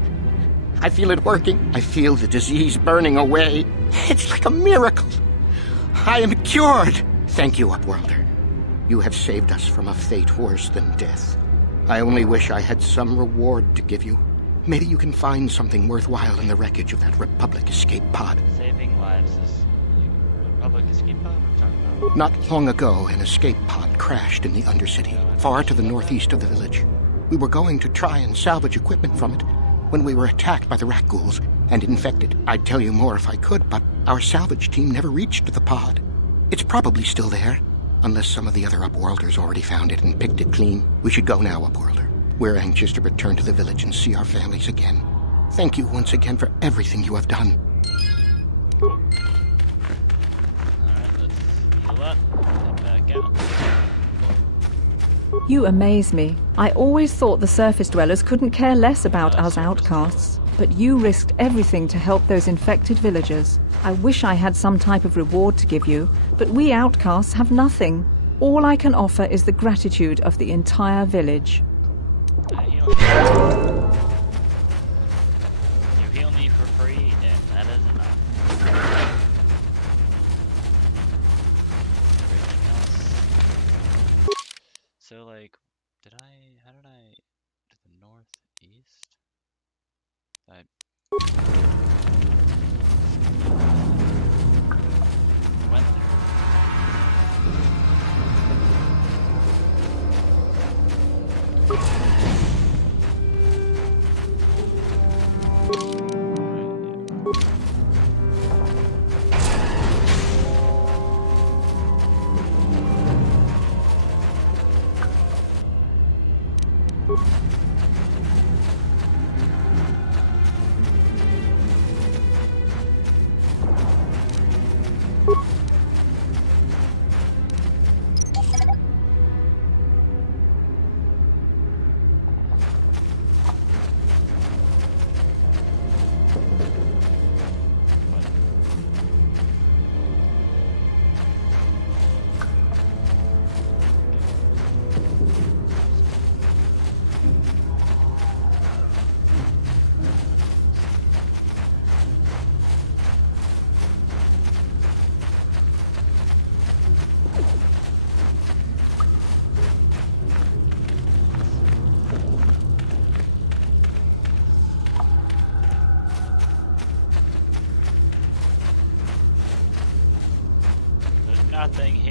I feel it working. I feel the disease burning away. It's like a miracle. I am cured. Thank you, Upworlder. You have saved us from a fate worse than death. I only wish I had some reward to give you. Maybe you can find something worthwhile in the wreckage of that Republic escape pod. Saving lives is Republic escape pod we're talking about. Not long ago, an escape pod crashed in the Undercity, far to the northeast of the village. We were going to try and salvage equipment from it when we were attacked by the rat ghouls and infected. I'd tell you more if I could, but our salvage team never reached the pod. It's probably still there, unless some of the other Upworlders already found it and picked it clean. We should go now, Upworlder. We're anxious to return to the village and see our families again. Thank you once again for everything you have done. You amaze me. I always thought the surface dwellers couldn't care less about us outcasts. But you risked everything to help those infected villagers. I wish I had some type of reward to give you, but we outcasts have nothing. All I can offer is the gratitude of the entire village. You heal me for free, then that is enough. Everything else. So, like, how did I, to the northeast? Went there. Nothing here.